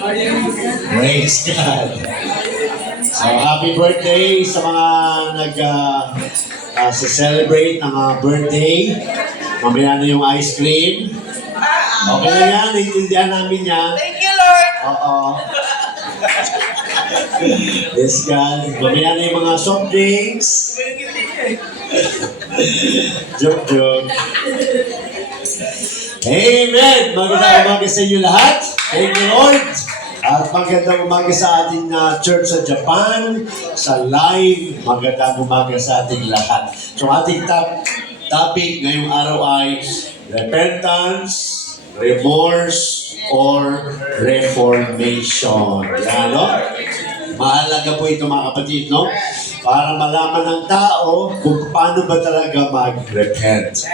Praise God. So, happy birthday sa mga nag-celebrate ng birthday. Mamaya na yung ice cream. Okay na yan, naiintindihan namin yan. Thank you, Lord. Oo. Yes, God. Mamaya na yung mga soft drinks. Joke. Amen! Magandang umaga sa inyo lahat. Thank you, Lord. At magandang umaga sa ating church sa Japan, sa live. Magandang umaga sa ating lahat. So ating topic ngayong araw ay repentance, remorse, or reformation. Yan, no? Mahalaga po ito mga kapatid, no? Para malaman ng tao kung paano ba talaga mag-repent.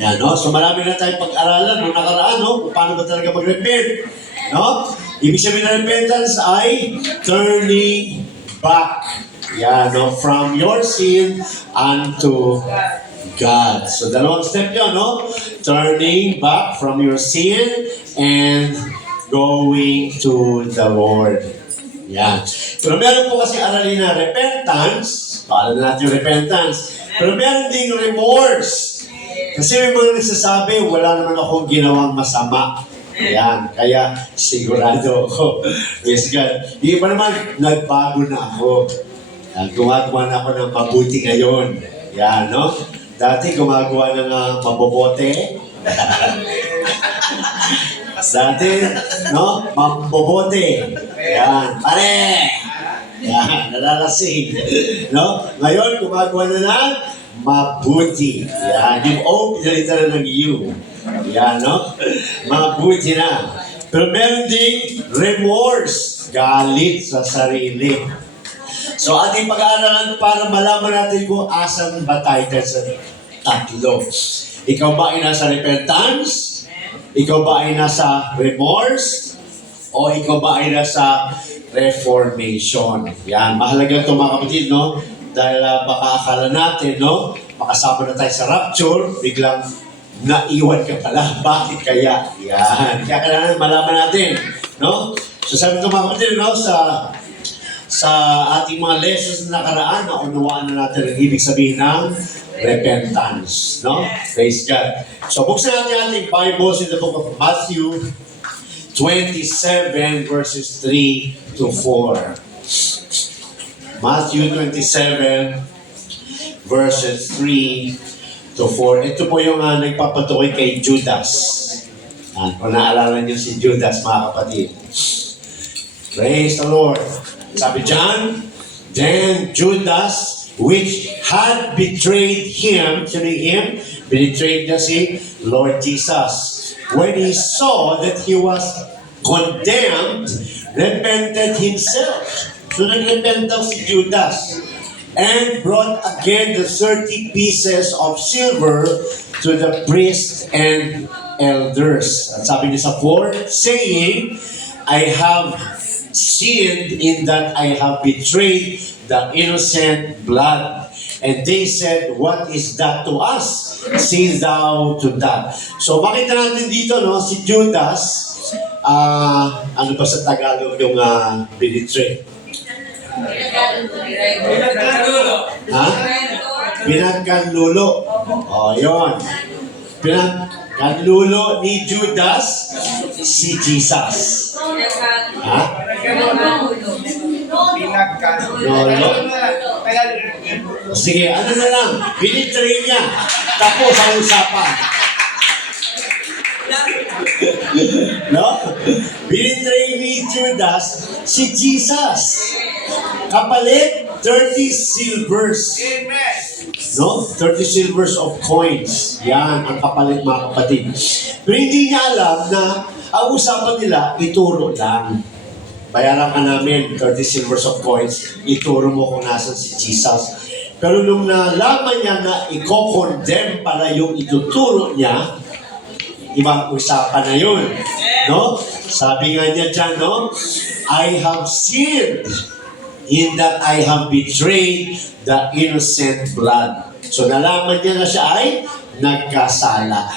Yan, no? So marami na tayong pag-aralan nung nakaraan, no? Kung paano ba talaga mag-repent. No? Ibig sabihin ng repentance ay turning back. Yan, no? From your sin unto God. So dalawang step yun, no? Turning back from your sin and going to the Lord. Yan. Pero meron po kasi aralin na repentance. Paalam natin yung repentance. Pero meron ding remorse. Kasi may mga nagsasabi, wala naman akong ginawang masama. Yan. Kaya sigurado ako. Yes, God. Yung iba naman, nagbago na ako. Gumagawa na ako ng mabuti ngayon. Yan, no? Dati gumagawa ng mabobote. Dati, no? Mabobote. Yan. Pare! Yan. Nalalasing. No? Ngayon, gumagawa na ng mabuti. Yan. Yung O, pinalita na ng U. Yan, no? Mabuti na. Pero meron ding remorse. Galit sa sarili. So ating pag-aaralan para malaman natin kung asan ba tayo sa tatlo. Ikaw ba ay nasa repentance? Ikaw ba ay nasa remorse? O ikaw ba ay nasa reformation? Yan, mahalaga ito mga kapatid, no? Dahil baka akala natin, no? Makasama na tayo sa rapture, biglang naiwan ka pala. Bakit kaya? Yan. Kaya kailangan malaman natin, no? So sabi ito mga kapatid, no? Sa ating mga lessons na nakaraan, naunawaan na natin ang ibig sabihin ng repentance. No? Praise God. So, buksan natin ating Bibles in the book of Matthew 27 verses 3 to 4. Matthew 27 verses 3 to 4. Ito po yung nagpapatukoy kay Judas. Kung naalala niyo si Judas, mga kapatid. Praise the Lord. Sabi dyan, then Judas, which had betrayed him, betrayed niya si Lord Jesus. When he saw that he was condemned, repented himself. So nagrepent daw si Judas. And brought again the 30 pieces of silver to the priests and elders. At sabi niya sa 4, saying, I have sinned in that I have betrayed the innocent blood. And they said, what is that to us? See thou to that. So makita natin dito, no, si Judas, ano ba sa Tagalog yung binitray? Ha? Pinagkanlulo. O, yun. Pinagkanlulo ni Judas si Jesus. Ha? Pinagkanlulo. Sige, ano na lang. Binitray niya. Tapos ang usapan. No? Binitray ni Judas si Jesus. Kapalit, 30 silvers. No? 30 silvers of coins. Yan ang kapalit, mga kapatid. Pero hindi niya alam na ang usapan nila, ituro lang. Bayaran ka namin, 30 silvers of coins, ituro mo kung nasan si Jesus. Pero nung nalaman niya na i-condemn pala yung ituturo niya, ibang usapan na yun. No? Sabi nga niya dyan, no? I have sinned in that I have betrayed the innocent blood. So nalaman niya na siya ay nagkasala.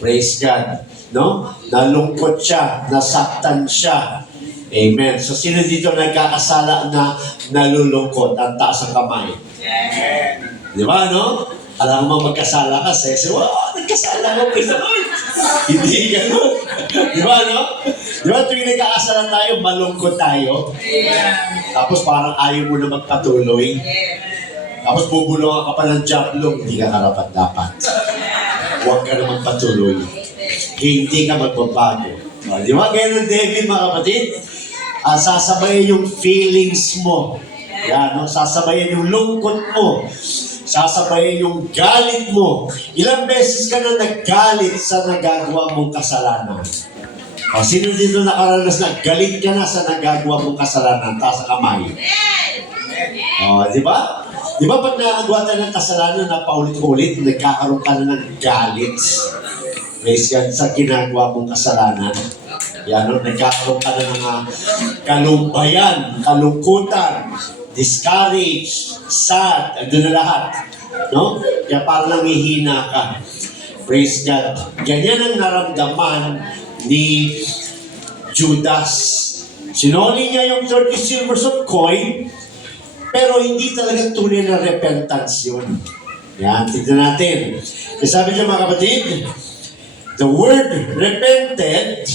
Praise God. No? Nalungkot siya, nasaktan siya. Amen. So, sino dito nagkakasala na nalulungkot? Ang taas ang kamay. Di ba, no? Alam mo, magkasala ka, wow, nagkasala ko, praise the Lord. Hindi ganun. Di ba, no? Di ba, tuwing nagkakasala tayo, malungkot tayo. Tapos parang ayaw mo na magpatuloy. Tapos bubulungan ka pa ng jablong, hindi ka karapat-dapat. Huwag ka na magpatuloy. Hindi ka magbabago. Di ba, ganyan ang David, mga kapatid? Sasabayan yung feelings mo. Yan, no? Sasabayan yung lungkot mo. Sasabayan yung galit mo. Ilang beses ka na naggalit sa nagagawa mong kasalanan? Sino dito nakaranas na galit ka na sa nagagawa mong kasalanan? Taas sa kamay. Di ba? Di ba pag nakagawa tayo ng kasalanan na paulit-ulit, nagkakaroon ka na ng galit? Praise God sa ginagawa mong kasalanan. Yan, no? Nagkakaroon ka na ng kalumbayan, kalungkutan, discouraged, sad, andun na lahat. No? Kaya parang nangihina ka. Praise God. Ganyan ang naramdaman ni Judas. Sinoli niya yung 30 silvers of coin, pero hindi talaga tunay na repentance yun. Yan, tignan natin. Kasi sabi niya, mga kapatid, the word repented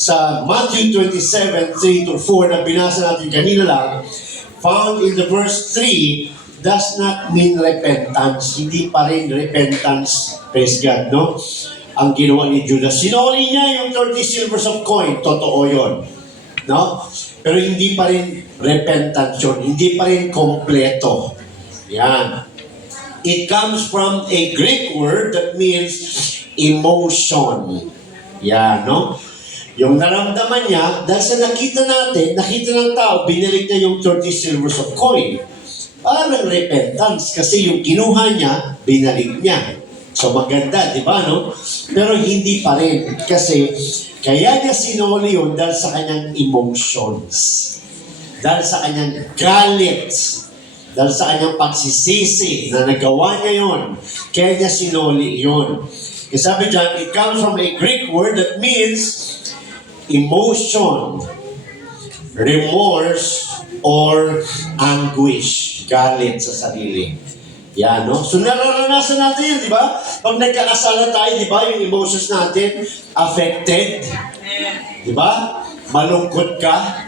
sa Matthew 27, 3-4 na binasa natin kanina lang, found in the verse 3, does not mean repentance. Hindi pa rin repentance, praise God, no? Ang ginawa ni Judas. Sinoli niya yung 30 silvers of coin. Totoo yun. No? Pero hindi pa rin repentance yun. Hindi pa rin kompleto. Yan. It comes from a Greek word that means emotion. Yan, no? Yung naramdaman niya, dahil sa nakita ng tao, binalik niya yung 30 silvers of coin. Parang repentance kasi yung kinuha niya, binalik niya. So maganda, di ba, no? Pero hindi pa rin kasi kaya niya sinuli yun dahil sa kanyang emotions. Dahil sa kanyang galit. Dahil sa kanyang pagsisisi na nagawa niya yun. Kaya niya sinuli yun. Kasi sabi dyan, it comes from a Greek word that means emotion, remorse, or anguish. Galit sa sarili. Yan, no? So, nararanasan natin yun, di ba? Pag nagkakasala tayo, di ba, yung emotions natin affected. Di ba? Malungkot ka.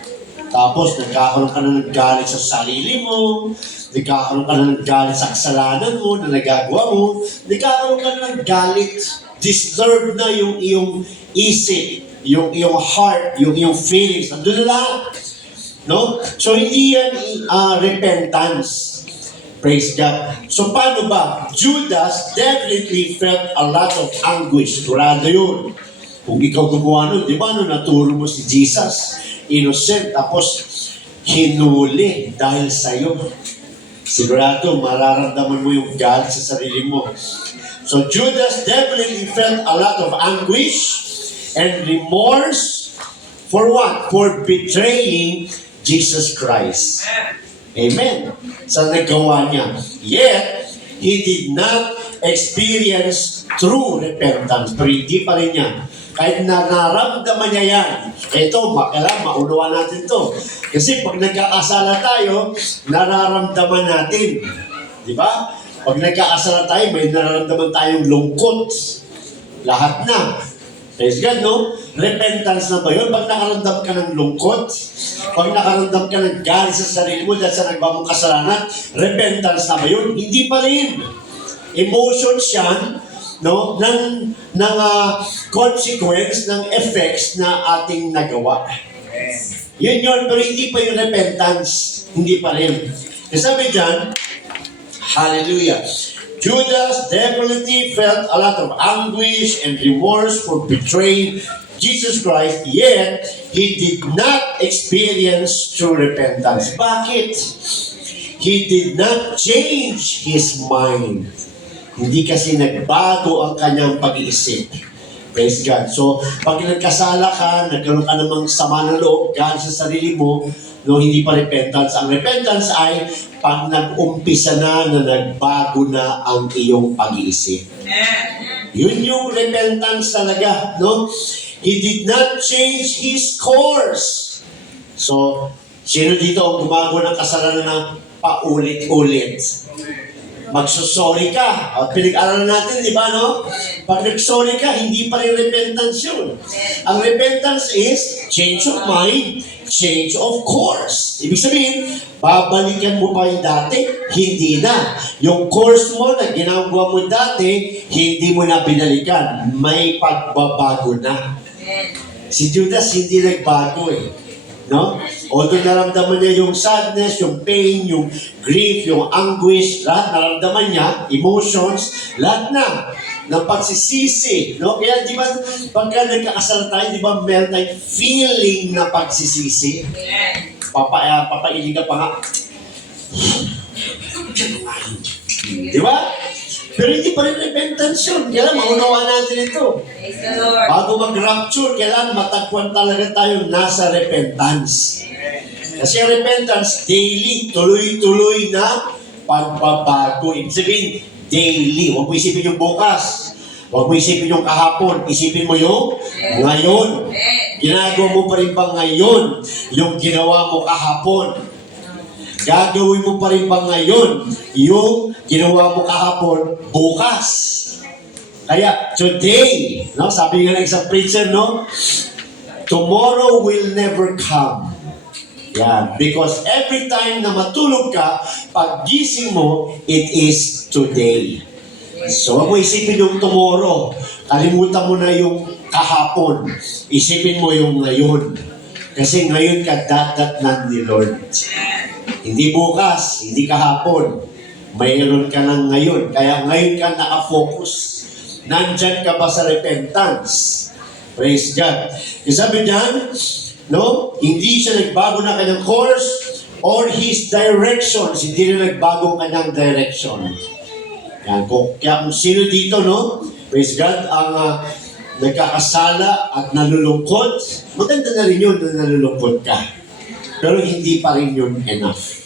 Tapos, nagkakaroon ka na ng galit sa sarili mo. Nagkakaroon ka na ng galit sa kasalanan mo na nagagawa mo. Nagkakaroon ka na ng galit. Disturbed na yung iyong isip, yung iyong heart, yung iyong feelings. Nandun na lahat. No? So, hindi yan repentance. Praise God. So, paano ba? Judas definitely felt a lot of anguish. Turado yun. Kung ikaw gumawa nun, di ba, naturo mo si Jesus, innocent, tapos hinuli dahil sa'yo. Sigurado, mararamdaman mo yung galit sa sarili mo. So, Judas definitely felt a lot of anguish and remorse for what? For betraying Jesus Christ. Amen. Sa nagawa niya. Yet, he did not experience true repentance. Pero hindi pa rin niya. Kahit nararamdaman niya yan. Ito, kailangan maunawa natin to. Kasi pag nagkakasala tayo, nararamdaman natin. Di ba? Pag nagkakasala tayo, may nararamdaman tayong lungkot. Lahat na. Praise God, no? Repentance na ba yun? Pag nakaramdam ka ng lungkot, pag nakaramdam ka ng galit sa sarili mo dahil sa nagbawa mong kasalanan, repentance na ba yun? Hindi pa rin. Emotions yan, no? ng consequence, ng effects na ating nagawa. Yun yun, pero hindi pa yung repentance. Hindi pa rin. Kasi sabi dyan, hallelujah. Judas definitely felt a lot of anguish and remorse for betraying Jesus Christ, yet he did not experience true repentance. Bakit? He did not change his mind. Hindi kasi nagbago ang kanyang pag-iisip. Praise God. So, pag nagkasala ka, nagkaroon ka namang sama ng loob, galit sa sarili mo, no, hindi pa repentance. Ang repentance ay pag nag-umpisa na nagbago na ang iyong pag-iisip. Yun yung repentance talaga, no? He did not change his course. So, sino dito ang gumagawa ng kasalanan na paulit-ulit? Magsusorry ka. O, pinag-aralan natin, di ba, no? Pag nag-sorry ka, hindi pa rin repentance yun. Ang repentance is change of mind, change of course. Ibig sabihin, babalikan mo pa yung dati, hindi na. Yung course mo na ginagawa mo dati, hindi mo na binalikan. May pagbabago na. Si Judas hindi nagbago eh. No? Although naramdaman niya yung sadness, yung pain, yung grief, yung anguish, lahat naramdaman niya, emotions, lahat na ng pagsisisi. No? Kaya di ba, pagka nagkakasal tayo, di ba meron tayong feeling na pagsisisi? Papailing ka pa nga. Di ba? Pero hindi pa rin repentance yun. Kailan maunawa natin ito. Bago mag-rapture, kailan matagpuan talaga tayo nasa repentance. Kasi repentance, daily, tuloy-tuloy na pagbabago. Ibig sabihin, daily. Huwag mo isipin yung bukas. Huwag mo isipin yung kahapon. Isipin mo yung ngayon. Ginagawa mo pa rin ba ngayon yung ginawa mo kahapon? Gagawin mo pa rin ba ngayon yung ginawa mo kahapon bukas? Kaya today, no? Sabi nga ng isang preacher, no? Tomorrow will never come. Yeah, because every time na matulog ka, pag gising mo, it is today. So, huwag mo isipin yung tomorrow. Kalimutan mo na yung kahapon. Isipin mo yung ngayon. Kasi ngayon ka dadatnan ni Lord. Hindi bukas, hindi kahapon. Mayroon ka lang ngayon. Kaya ngayon ka nakafocus. Nandyan ka ba sa repentance? Praise God. Kasi sabi diyan, no? Hindi siya nagbago na kanyang course or his directions. Hindi na nagbago ang kanyang direction. Yan. Kaya kung sino dito, no? Praise God, ang nagkakasala at nalulungkot, maganda na rin yun na nalulungkot ka. Pero hindi pa rin yun enough.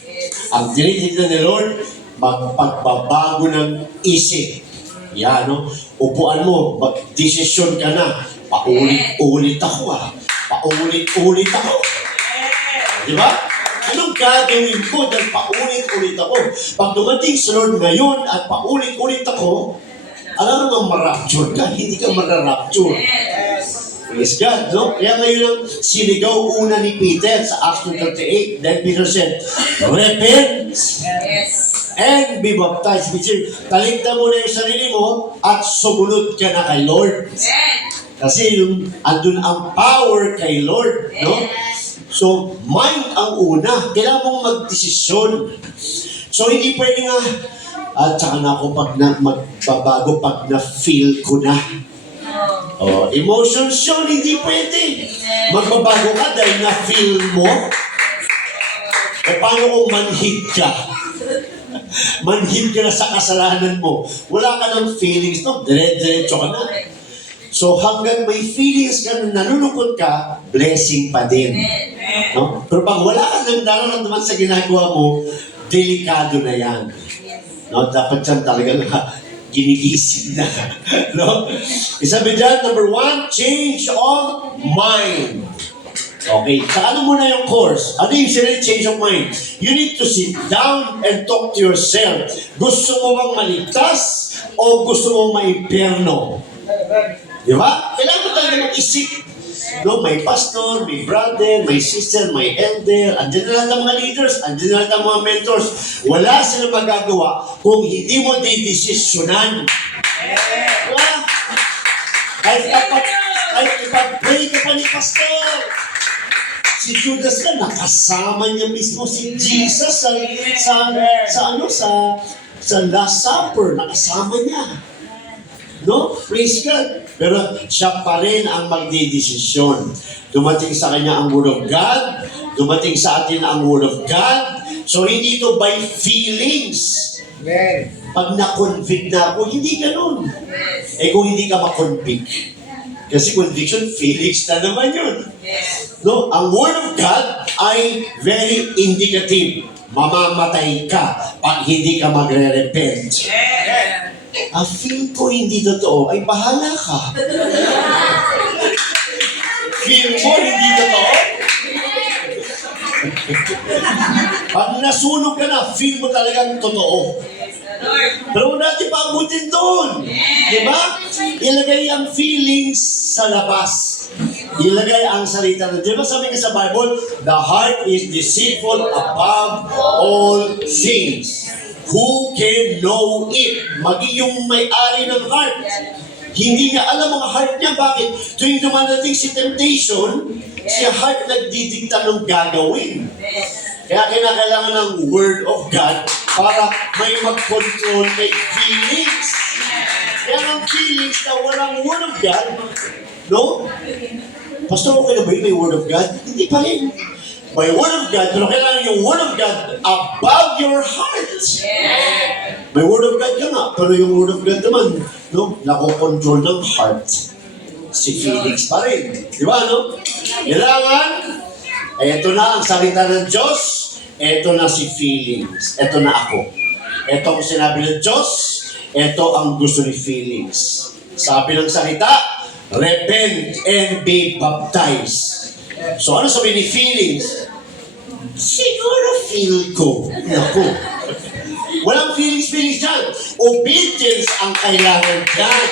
Ang tinitignan ni Lord, magpagbabago ng isip. Yan, no? Upuan mo, mag-desisyon ka na. Paulit-ulit ako, Paulit-ulit ako. Di ba? Anong gagawin ko dahil paulit-ulit ako? Pag dumating sa Lord ngayon at paulit-ulit ako, alam mo ma-rapture ka, hindi ka ma-rapture. Praise God, no? Kaya ngayon ang sinigaw una ni Peter sa Acts 2:38. Then Peter said, repent and be baptized. Which is, talikta mo na yung sarili mo at sumunod ka na kay Lord. Kasi yung andun ang power kay Lord, no? So, mind ang una. Kailangan mong magdesisyon. So, hindi pwede nga, at saka na ako pag magbabago pag na-feel ko na. Oh, emotions yun, hindi pwede. Magbabago ka dahil na-feel mo. E paano kung manhid ka? Manhid ka na sa kasalanan mo. Wala ka ng feelings, no? Dire-diretso ka na. So hanggang may feelings ka na nalulungkot ka, blessing pa din. No? Pero pag wala ka nang nararamdaman sa ginagawa mo, delikado na yan. No? Dapat yan talaga na ginigising na. No? Sabi dyan, number 1, change of mind. Okay, sa ano muna yung course? Ano yung change of mind? You need to sit down and talk to yourself. Gusto mo bang maligtas o gusto mo maimpyerno? Di ba? Kailangan mo talaga mag-isip. No, may pastor, may brother, may sister, may elder, andyan na lahat ng mga leaders, andyan na lahat ng mga mentors. Wala silang magagawa kung hindi mo didesisyonan. Diba? Kahit ipag-pray ka pa ni pastor. Si Judas ka, nakasama niya mismo si Jesus sa Last Supper. Nakasama niya. No? Praise God. Pero siya pa rin ang magdidesisyon. Dumating sa kanya ang Word of God. Dumating sa atin ang Word of God. So, hindi ito by feelings. Amen. Pag na-convict na ako, hindi ganun. Eh kung hindi ka ma-convict. Kasi conviction, feelings na naman yun. No? Ang Word of God ay very indicative. Mamamatay ka pag hindi ka magre-repent. Feel ko hindi totoo, ay bahala ka. Feel mo hindi totoo? Pag nasunog ka na, feel mo talagang totoo. Pero huwag natin paabutin doon. Di ba? Ilagay ang feelings sa labas. Ilagay ang salita na. Di ba sabi nga sa Bible, the heart is deceitful above all things. Who can know it? Maging yung may-ari ng heart. Hindi niya alam ang heart niya. Bakit? Tuwing dumadating si temptation, si heart nagdidikta ng gagawin. Kaya kinakailangan ng Word of God para may mag-control kay feelings. Kaya ang feelings na walang Word of God, no? Pastor, okay na ba yun? May Word of God? Hindi pa rin. May Word of God, pero kailangan yung Word of God above your heart. May Word of God ka nga, pero yung Word of God naman, no? Nakokontrol ng heart. Si feelings pa rin. Di ba, no? Kailangan, eto na ang salita ng Diyos, eto na si feelings, eto na ako. Eto ang sinabi ng Diyos, eto ang gusto ni feelings. Sabi ng salita, repent and be baptized. So ano sabi ni feelings? Siguro feel ko. Naku. Walang feelings dyan. Obedience ang kailangan dyan.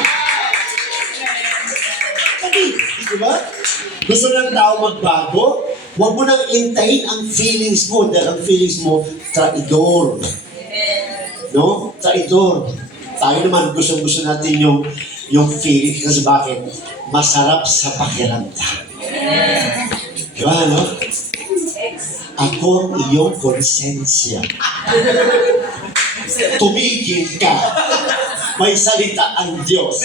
Di ba? Gusto ng tao magbago? Huwag mo nang intayin ang feelings mo dahil ang feelings mo, traidor. No? Traidor. Tayo naman, gusto natin yung feelings. Kasi bakit? Masarap sa pakiramdam. Di ba, no? Ako ang iyong konsensya. Tumigil ka. May salita ang Diyos.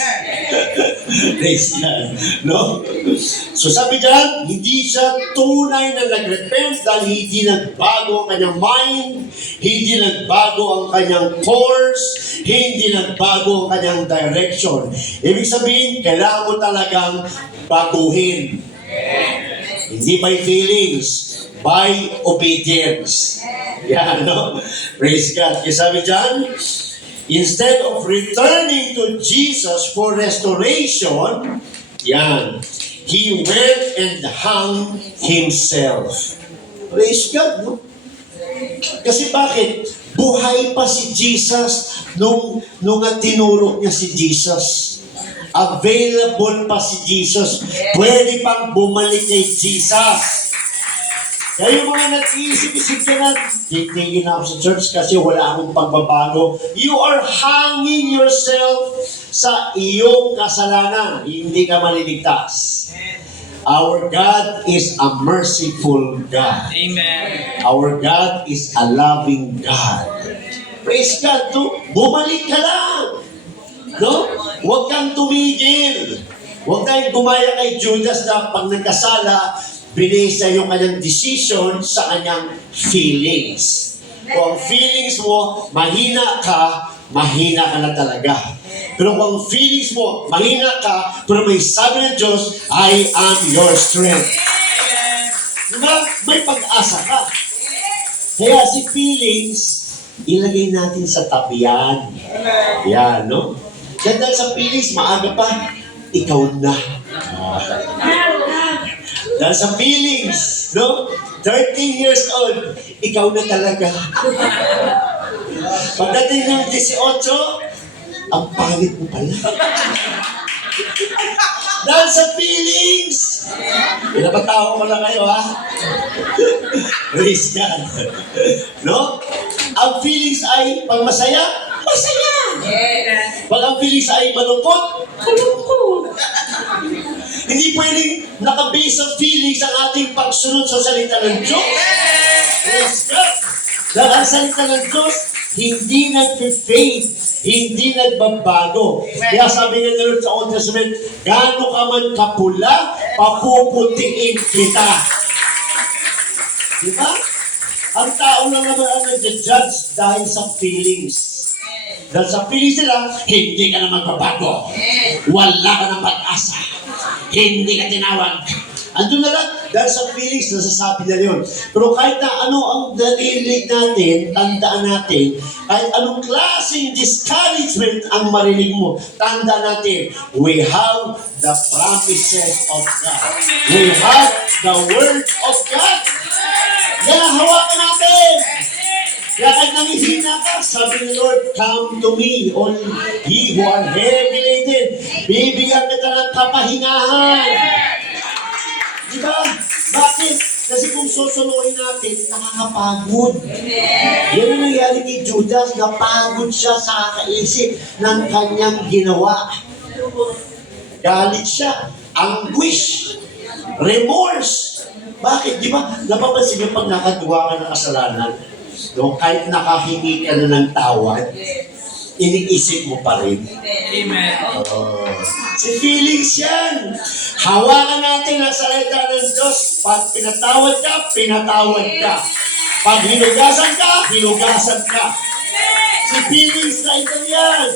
Praise God. No? So sabi dyan, hindi siya tunay na nag-repent dahil hindi nagbago ang kanyang mind, hindi nagbago ang kanyang course, hindi nagbago ang kanyang direction. Ibig sabihin, kailangan mo talagang baguhin. Hindi by feelings, by obedience. Yan, no? Praise God. Kaya sabi dyan, instead of returning to Jesus for restoration, yan, he went and hung himself. Praise God, no? Kasi bakit? Buhay pa si Jesus nung tinuro niya si Jesus. Available pa si Jesus. Pwede pang bumalik kay Jesus. Kaya yung mga nag-iisip-isip ka na, titigin ako sa church kasi wala akong pagbabago. You are hanging yourself sa iyong kasalanan. Hindi ka maliligtas. Our God is a merciful God. Amen. Our God is a loving God. Praise God, no? Bumalik ka lang. No? Huwag kang tumigil. Huwag tayong gumaya kay Judas na pag nagkasala, binisa yung kanyang decision sa kanyang feelings. Kung ang feelings mo, mahina ka na talaga. Pero kung ang feelings mo, mahina ka, pero may sabi ng Diyos, I am your strength. Diba? May pag-asa ka. Kaya si feelings, ilagay natin sa tabian. Yan, no? Kaya dahil sa feelings, maaga pa, ikaw na. Dahil sa feelings, no? 13 years old, ikaw na talaga. Pagdating ng 18, ang pangit mo pala. Dahil sa feelings, pinapatawa ko lang kayo, ha? Praise God. No? Ang feelings ay pag masaya, masaya. Pag ang feelings ay malungkot, malungkot. Hindi pwedeng nakabase ang feelings ang ating pagsunod sa salita ng Diyos. Praise God. Dahil ang salita ng Diyos, hindi nag-fade, hindi nagbabago. Kaya sabi nga nila sa Old Testament, gaano ka man kapula, papuputiin kita. Diba? Ang tao lang naman ang nag-judge dahil sa feelings. Dahil sa feelings nila, hindi ka na magbabago. Wala ka ng pag-asa. Hindi ka tinawag. Andun na lang, dahil sa feelings, nasasabi na yun. Pero kahit na ano ang narinig natin, tandaan natin, kahit anong klaseng discouragement ang marinig mo, tandaan natin, we have the promises of God. We have the Word of God. Kaya hawakan natin. Kaya kahit nanghihina ka, sabi ni Lord, come to me, all ye who are heavy laden. Bibigyan kita ng kapahingahan. Diba? Bakit? Kasi kung susunuin natin, nakakapagod. Yan ang nangyari kay Judas, napagod siya sa kakaisip ng kanyang ginawa. Galit siya, anguish, remorse. Bakit? Di ba? Napapansin niyo pag nakagawa ka ng kasalanan, no? Kahit nakahingi ka na ng tawad, iniisip mo pa rin. Amen. Oh. Si Felix yan. Hawakan natin ang salita ng Diyos. Pag pinatawad ka, pinatawad ka. Pag hinugasan ka, hinugasan ka. Si Felix na ito yan.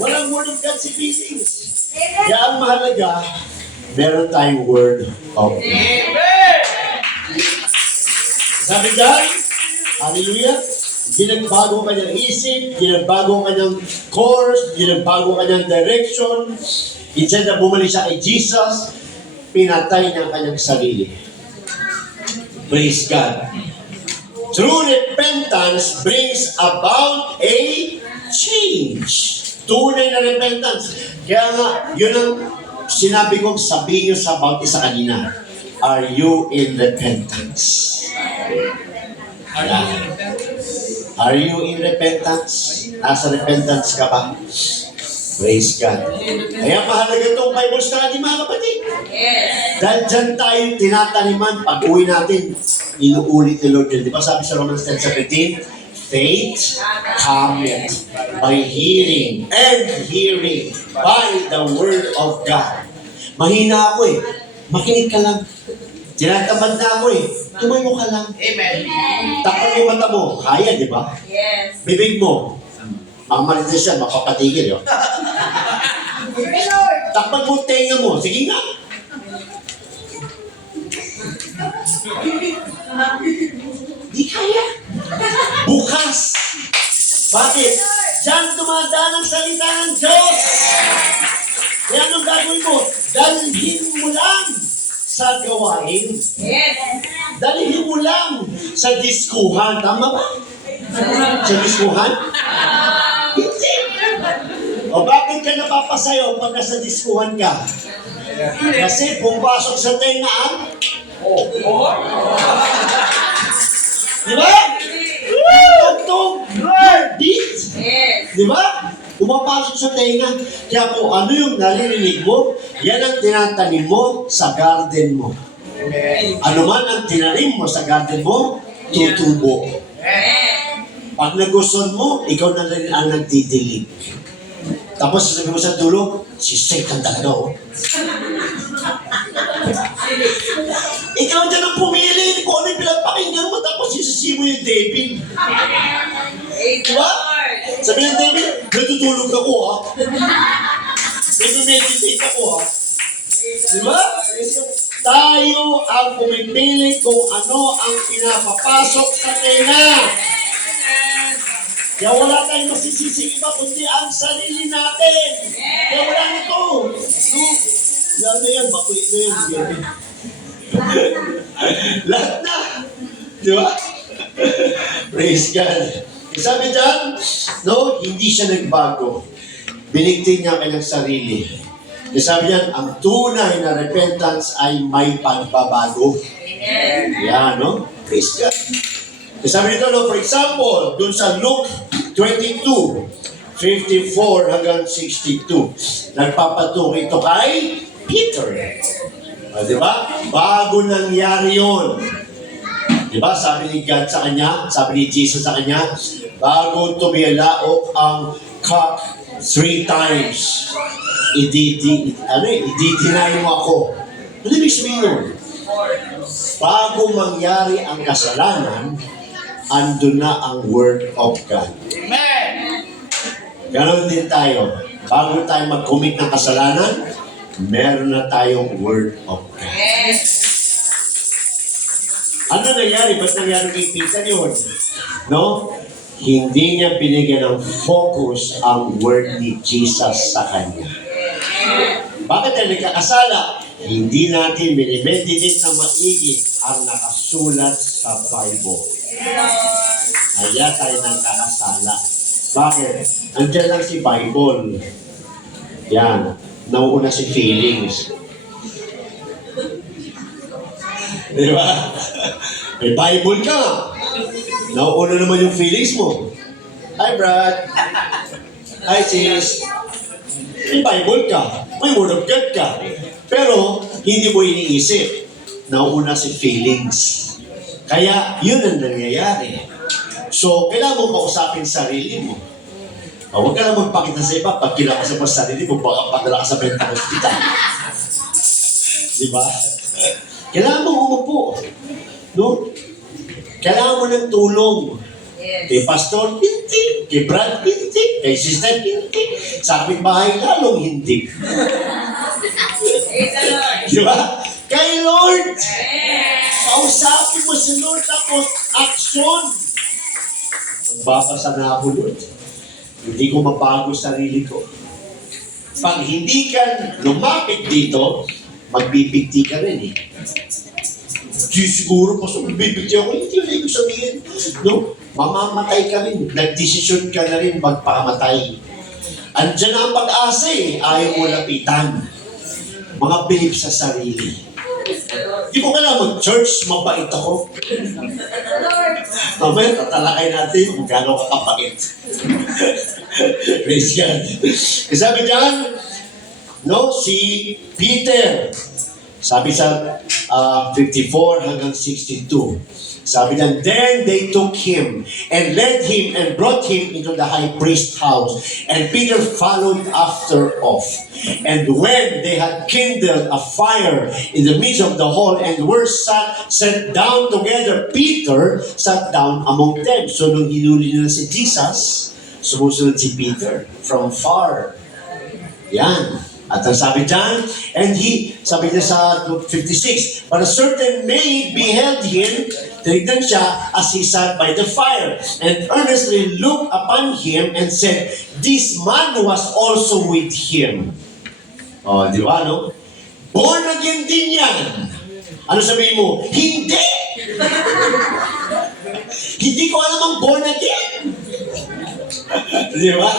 Walang word of God si Felix. Kaya ang mahalaga, meron tayong word of God. Sabi dyan, hallelujah, ginagbago ka niyang isip, ginagbago ka niyang course, ginagbago ka niyang direction. Instead na bumalik siya kay Jesus, pinatay niya ang kanyang sarili. Praise God. True repentance brings about a change. Tunay na repentance. Kaya nga, yun ang sinabi kong sabihin niyo sa bautis sa kanina. Are you in repentance? Are you in repentance? Nasa repentance ka ba? Praise God. Kaya mahalaga itong Bible study, mga kapatid. Dahil dyan tayo tinataniman, pag uwi natin, inuulit ni Lord yun. Di ba sabi sa Romans 10:17, faith cometh by hearing, and hearing by the word of God. Mahina ako eh. Makinig ka lang. Tinatamad na ako eh. Tumayo ka lang. Amen. Takpan mo mata mo. Kaya, di ba? Yes. Bibig mo. Mamalitin siya, mapapatigil yun. Takpan mo tenga mo. Sige nga. Di kaya. Bukas. Bakit? Diyan dumadaan ang salita ng Diyos. Kaya anong gagawin mo? Dalhin mo lang sa gawain. Yes. Dalhin mo lang sa diskuhan. Tama ba? Sa diskuhan? Hindi. O bakit ka napapasayaw pag nasa diskuhan ka? Kasi pumasok sa tengaan. Di ba? Tugtog. Beat. Yes. Di ba? Pumapasok sa tenga. Kaya kung ano yung narinig mo, yan ang tinatanim mo sa garden mo. Ano man ang tinanim mo sa garden mo, tutubo. Pag nagustuhan mo, ikaw na rin ang nagdidilig. Tapos sasabi mo sa dulo, si Satan talaga oh. Ikaw dyan ang pumili kung ano yung pinagpakinggan mo, tapos sisisi mo yung devil. Diba? Sabi ng devil, natutulog ako ha. Nag-meditate ako ha. Diba? Tayo ang pumipili kung ano ang pinapapasok sa tenga. Kaya wala tayong masisising iba kundi ang sarili natin. Kaya wala na to. No? Lahat na yan, bakuit na yan. Lahat na. Di ba? Praise God. Sabi dyan, no, hindi siya nagbago. Binigtin niya kanyang sarili. Sabi niyan, ang tunay na repentance ay may pagbabago. Yan, no? Praise God. Sabi nito, no, for example, dun sa Luke 22:54 hanggang 62, nagpapatungo ito kay Peter. Di ba? Bago nangyari yun. Di ba? Sabi ni God sa kanya, sabi ni Jesus sa kanya, bago tumilaok ang cock 3 times, i-deny mo ako. Ano ibig sabihin nun? Bago mangyari ang kasalanan, andun na ang Word of God. Amen. Ganon din tayo. Bago tayo mag-commit ng kasalanan, meron na tayong Word of God. Ano nangyari? Ba't nangyari kay Peter yun? No? Hindi niya binigyan ng focus ang Word ni Jesus sa kanya. Bakit tayo nagkakasala? Hindi natin minimeditate na maigi ang nakasulat sa Bible. Kaya tayo nang kakasala. Bakit? Andiyan lang si Bible. Yan. Nauuna si feelings. Di ba? May Bible ka. Nauuna naman yung feelings mo. Hi, Brad. Hi, sis. May Bible ka. May Word of God ka. Pero, hindi mo iniisip. Nauuna si feelings. Kaya, yun ang nangyayari. So, kailangan mo kausapin sarili mo. Huwag ka lang magpakita sa iba. Pag kinakasap mo sa sarili mo, baka padala ka sa mental hospital. Di ba? Kailangan mo umupo. No? Kailangan mo ng tulong. Kay Pastor, hindi. Kay Brad, hindi. Kay Sister, hindi. Sa aking bahay, lalong hindi. Di ba? Kay Lord. Kausapin mo si Lord, tapos action. Magbabasa na ako, Lord. Hindi ko mabago sarili ko. Pag hindi ka lumapit dito, magbibigti ka rin eh. Di siguro, Pastor, magbibigti ako. Hindi na ibig sabihin. No? Mamamatay ka rin. Nagdesisyon ka na rin magpakamatay. Andiyan ang pag-asa eh. Ayaw mo lapitan. Mga bilib sa sarili. Di ko kailangan mag-church, mabait ako. Mamaya, tatalakay natin kung gano'n ka kapait. Praise God. Sabi dyan, no, si Peter, sabi sa 54 hanggang 62, sabi niya, then they took him and led him and brought him into the high priest's house. And Peter followed after off. And when they had kindled a fire in the midst of the hall and were sat down together, Peter sat down among them. So nung hinuli nila si Jesus, sumusunod si Peter from far. Yan. At ang sabi dyan, and he, sabi niya sa 56, but a certain maid beheld him, tinignan siya as he sat by the fire, and earnestly looked upon him and said, this man was also with him. O, di ba, no? Born again din yan. Ano sabihin mo? Hindi! Hindi ko alam ang born again. Di ba?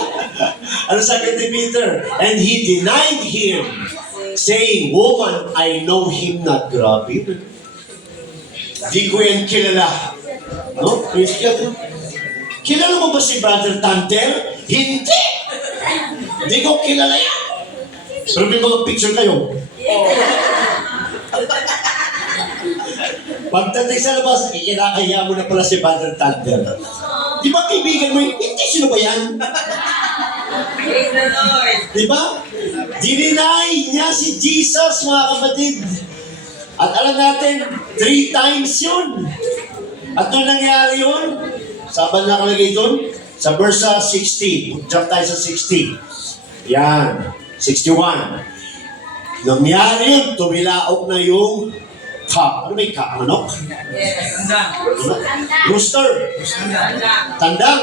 Ano sabi ni Peter? And he denied him, saying, woman, I know him not. Grabe. Di ko yan kilala. No? Praise God. Kilala mo ba si Brother Tanter? Hindi! Di ko kilala yan. Pero may mga picture kayo. Pagdating sa labas, ikinakaya mo na pala si Brother Tanter. Di ba kaibigan mo, hindi sino ba yan? Di ba? Dininay niya si Jesus, mga kapatid. At alam natin, 3 times yun. At nung nangyari yun, saan na nakalagay doon? Sa verse 60. Jump tayo sa 60. Yan. 61. Nangyari yun, tumilaok na yung cock. Ano ba yung cock? Manok? Yes. Rooster. Tandang.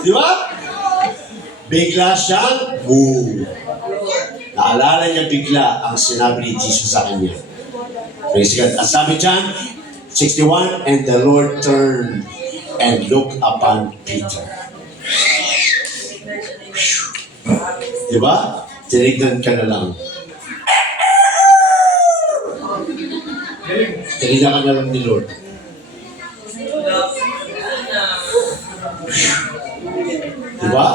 Di ba? Bigla siyang boo. Naalala niya bigla ang sinabi ni Jesus sa kanya. Praise God. At sabi dyan, 61, and the Lord turned and looked upon Peter. Di ba? Tinignan ka na lang. Tinignan ka na lang ni Lord. Di ba?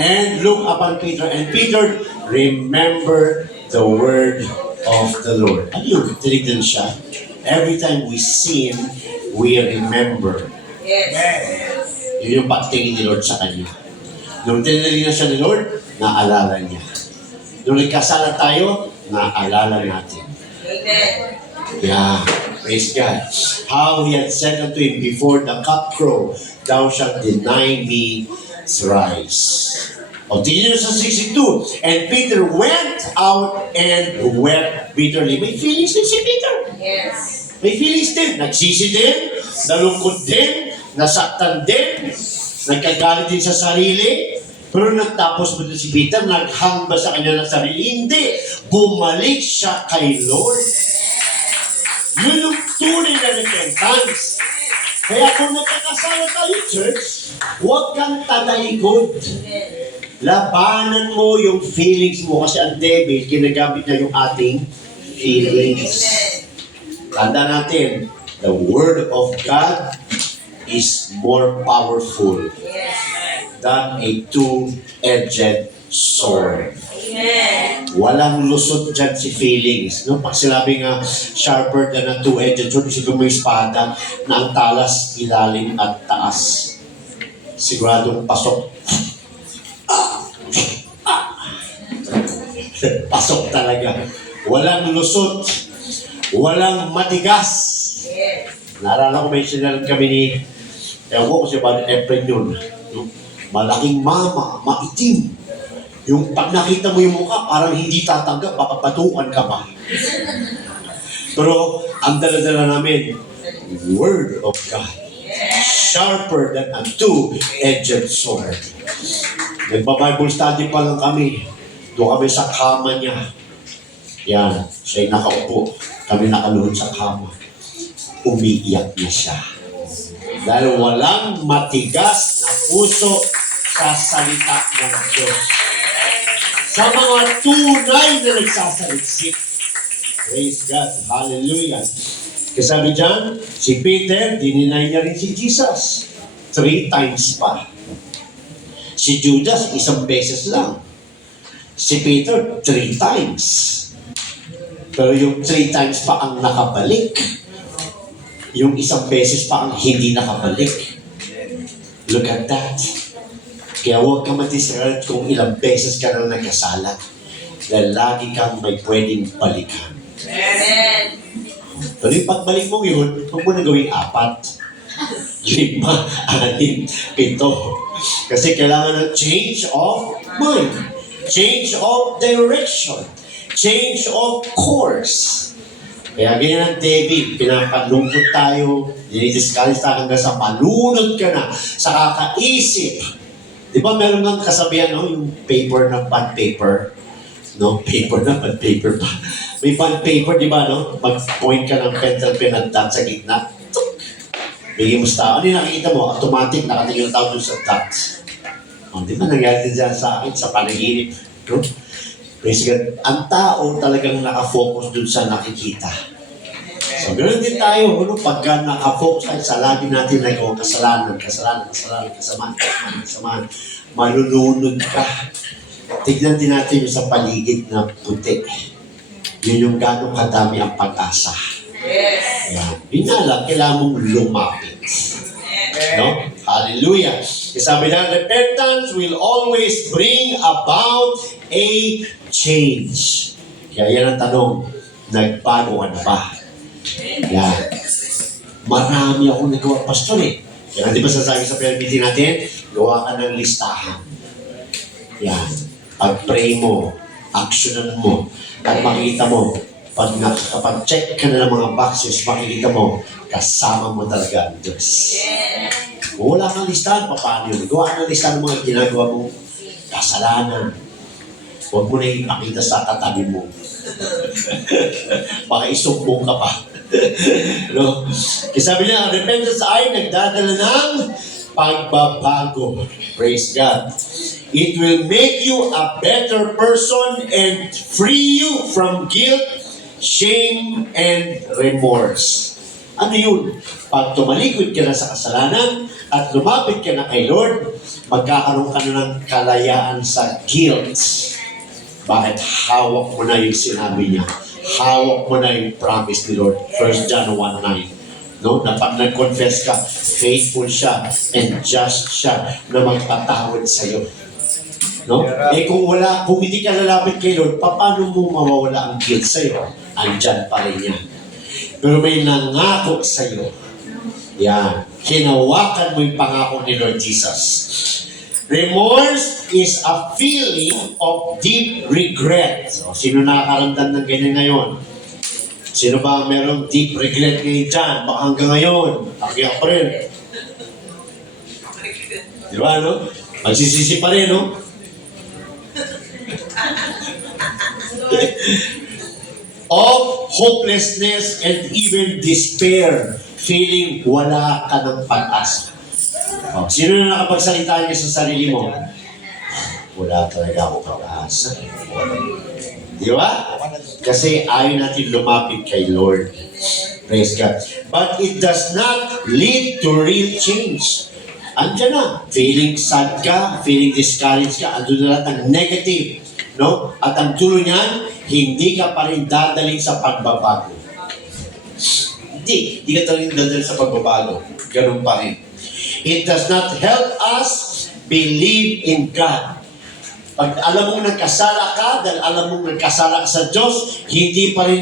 And look upon Peter. And Peter remembered the word of the Lord. Ano yun? Tinignan siya. Every time we sin, we remember. Yes. Yun yung pagtingin ni Lord sa kanya. Nung tinignan siya ni Lord, naalala niya. Nung nagkasala tayo, naalala natin. Amen. Yeah, praise God. How he had said unto him, before the cock crow, thou shalt deny me thrice. O, tingin nyo sa 62. And Peter went out and wept bitterly. May feelings din si Peter. Yes. May feelings din. Nagsisi din, nalungkot din, nasaktan din, nagkagalit din sa sarili, pero nagtapos mo din si Peter, naghang ba sa kanya ng sarili? Hindi. Bumalik siya kay Lord. Yun yung tunay na repentance. Kaya kung nagkakasala tayo, church, huwag kang tatalikod. Labanan mo yung feelings mo kasi ang devil, ginagamit niya yung ating feelings. Tanda natin, the Word of God is more powerful than a two-edged sword. Walang lusot dyan si feelings. No? Pag sinabing sharper than a two-edged sword, isipin mo yung espada na ang talas, ilalim at taas. Siguradong pasok. Pasok talaga. Walang lusot. Walang matigas. Naalala ko may sinalan kami ni, ewan ko kasi ba ni Efren yun. No? Malaking mama, maitim. Yung pag nakita mo yung mukha, parang hindi tatanggap, baka patukan ka pa. Pero ang dala-dala namin, Word of God. Sharper than a two-edged sword. Nagpa-Bible study pa lang kami. Doon kami sa kama niya. Yan, siya'y nakaupo. Kami nakaluhod sa kama. Umiiyak na siya. Dahil walang matigas na puso sa salita ng Diyos. Sa mga tunay na nagsasaliksik. Praise God. Hallelujah. Kasi sabi dyan, si Peter, dininay niya rin si Jesus. 3 times pa. Si Judas, isang beses lang. Si Peter, 3 times. Pero yung 3 times pa ang nakabalik. Yung isang beses pa ang hindi nakabalik. Look at that. Kaya huwag ka matisarad kung ilang beses ka na nagkasala. Dahil lagi kang may pwedeng balikan. Amen. Pero yung pagbalik mo yun, huwag mo na gawing 4. 5, 6, 7. Kasi kailangan ng change of mind. Change of direction. Change of course. Kaya ganyan ang David, pinapalungkot tayo, dinidiscourage tayo hanggang sa malunod ka na sa kakaisip. Di ba meron ng kasabihan, no? Yung paper na bond paper. No? Paper na bond paper pa. May bond paper, di ba, no? Mag-point ka ng pencil pen at dot sa gitna. Bigyan mo sa tao. Ano yung nakikita mo? Automatic, nakatingin yung tao dun sa dots. O, di ba nangyari din dyan sa akin, sa panaginip? No? Basically, ang tao talagang nakafocus dun sa nakikita. So, ganoon din tayo, ano, pagka nakafocus tayo sa lagi natin nagawa kasalanan, kasamaan, malulunod ka. Tignan din natin yung sa paligid na puti. Yun yung gano'ng kadami ang pag-asa. Yan. Yun nga lang, kailangan mong lumapit. No? Hallelujah. Sabi na, repentance will always bring about a change. Kaya yan ang tanong, nagbago ka na ba? Yan. Marami akong nagawa, pastor eh. Kaya di ba sasabi sa prayer meeting natin, gawa ka ng listahan. Yan. Pag-pray mo, actionan mo, at makita mo, kapag check ka na ng mga boxes, makikita mo, kasama mo talaga ang Diyos. Kung wala kang listahan, paano yun? Gawa ka ng listahan ng mga ginagawa mong kasalanan. Huwag mo na ipakita sa katabi mo. Baka isumbong ka pa. No? Kasi sabi niya, repentance ay nagdadala ng pagbabago. Praise God. It will make you a better person and free you from guilt, shame, and remorse. Ano yun? Pag tumalikod ka na sa kasalanan at lumapit ka na kay Lord, magkakaroon ka na ng kalayaan sa guilt. Bakit? Hawak mo na yung sinabi niya. Hawak mo na yung promise ni Lord. 1 John 1:9. No? Na pag nag-confess ka, faithful siya and just siya na magpatawad sa'yo. No? Eh kung hindi ka lalapit kay Lord, paano mo mawawala ang guilt sa'yo? Andyan pa rin yan. Pero may nangako sa'yo. Yan. Hinawakan mo yung pangako ni Lord Jesus. Remorse is a feeling of deep regret. So, sino nakakaramdam ng ganyan ngayon? Sino ba merong deep regret ngayon dyan? Baka hanggang ngayon, hanggang pa rin. Di ba, no? Magsisisi pa rin, no? Of hopelessness and even despair, feeling wala ka ng pag-asa. Oh, sino na nakapagsalita niya sa sarili mo? Wala talaga akong pag-asa. Di ba? Kasi ayaw natin lumapit kay Lord. Praise God. But it does not lead to real change. Andiyan na. Feeling sad ka, feeling discouraged ka, andun na lahat ng negative. No? At ang tuloy niyan, hindi ka pa rin dadaling sa pagbabago. Hindi ka talagang dadaling sa pagbabago. Ganun pa rin. It does not help us believe in God. Pag alam mong nagkasala ka, dahil alam mong nagkasala ka sa Diyos, hindi pa rin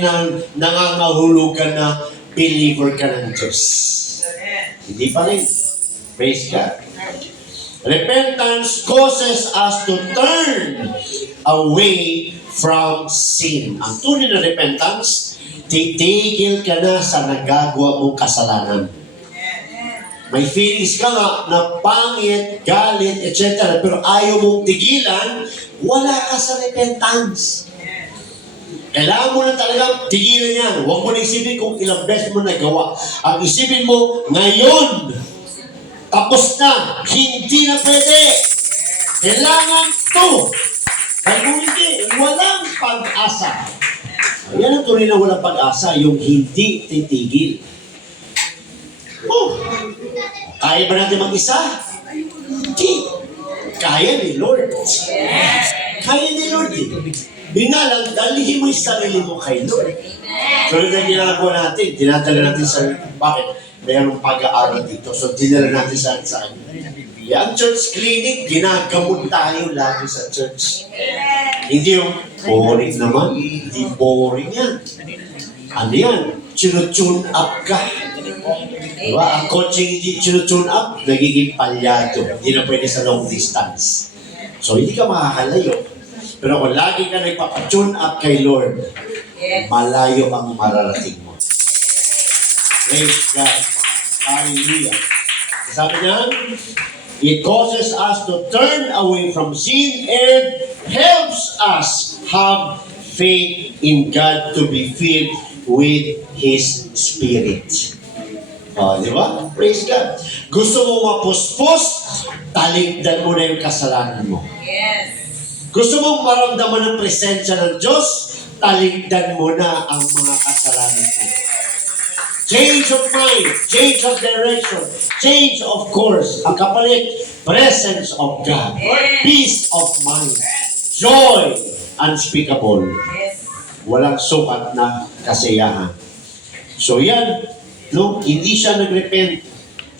nangangahulugan na believer ka ng Diyos. Hindi pa rin. Praise God. Repentance causes us to turn away from sin. Ang tunay na repentance, titigil ka na sa nagagawa mong kasalanan. May feelings ka nga na pangit, galit, etc. Pero ayaw mong tigilan, wala ka sa repentance. Kailangan mo na talagang tigilan yan. Huwag mo na isipin kung ilang beses mo nagawa. Ang isipin mo, ngayon, tapos na, hindi na pwede. Kailangan to. Kaya kung hindi, walang pag-asa. Yan ang tunay na walang pag-asa, yung hindi titigil. Oh, kaya ba natin mag-isa? Hindi. Kaya ni Lord. Kaya ni Lord. Binalang, dalihin mo yung sarili mo kay Lord. So, yun ang ginagawa natin. Dinadala natin sa, bakit? Mayroong pag-aaral dito. So, dinala natin saan. Yung church clinic, ginagamot tayo lagi sa church. Hindi yung boring naman. Hindi boring yan. Ano yan? Tune up ka. Diba? Ang coaching hindi tune up, nagiging palyado. Hindi na pwede sa long distance. So, hindi ka makakalayo. Pero kung lagi ka nagpapatune up kay Lord, malayo ang mararating mo. Praise God. Hallelujah. Sabi niya, it causes us to turn away from sin and helps us have faith in God to be filled with His Spirit. Di ba? Praise God. Gusto mo mapuspos, taligdan mo na yung kasalanan mo. Yes. Gusto mo maramdaman ng presensya ng Diyos, taligdan mo na ang mga kasalanan mo. Change of mind, change of direction, change of course. Ang kapalit, presence of God, peace of mind, joy unspeakable. Yes. Walang sukat na kasiyahan. So yan, no? Hindi siya nag-repent,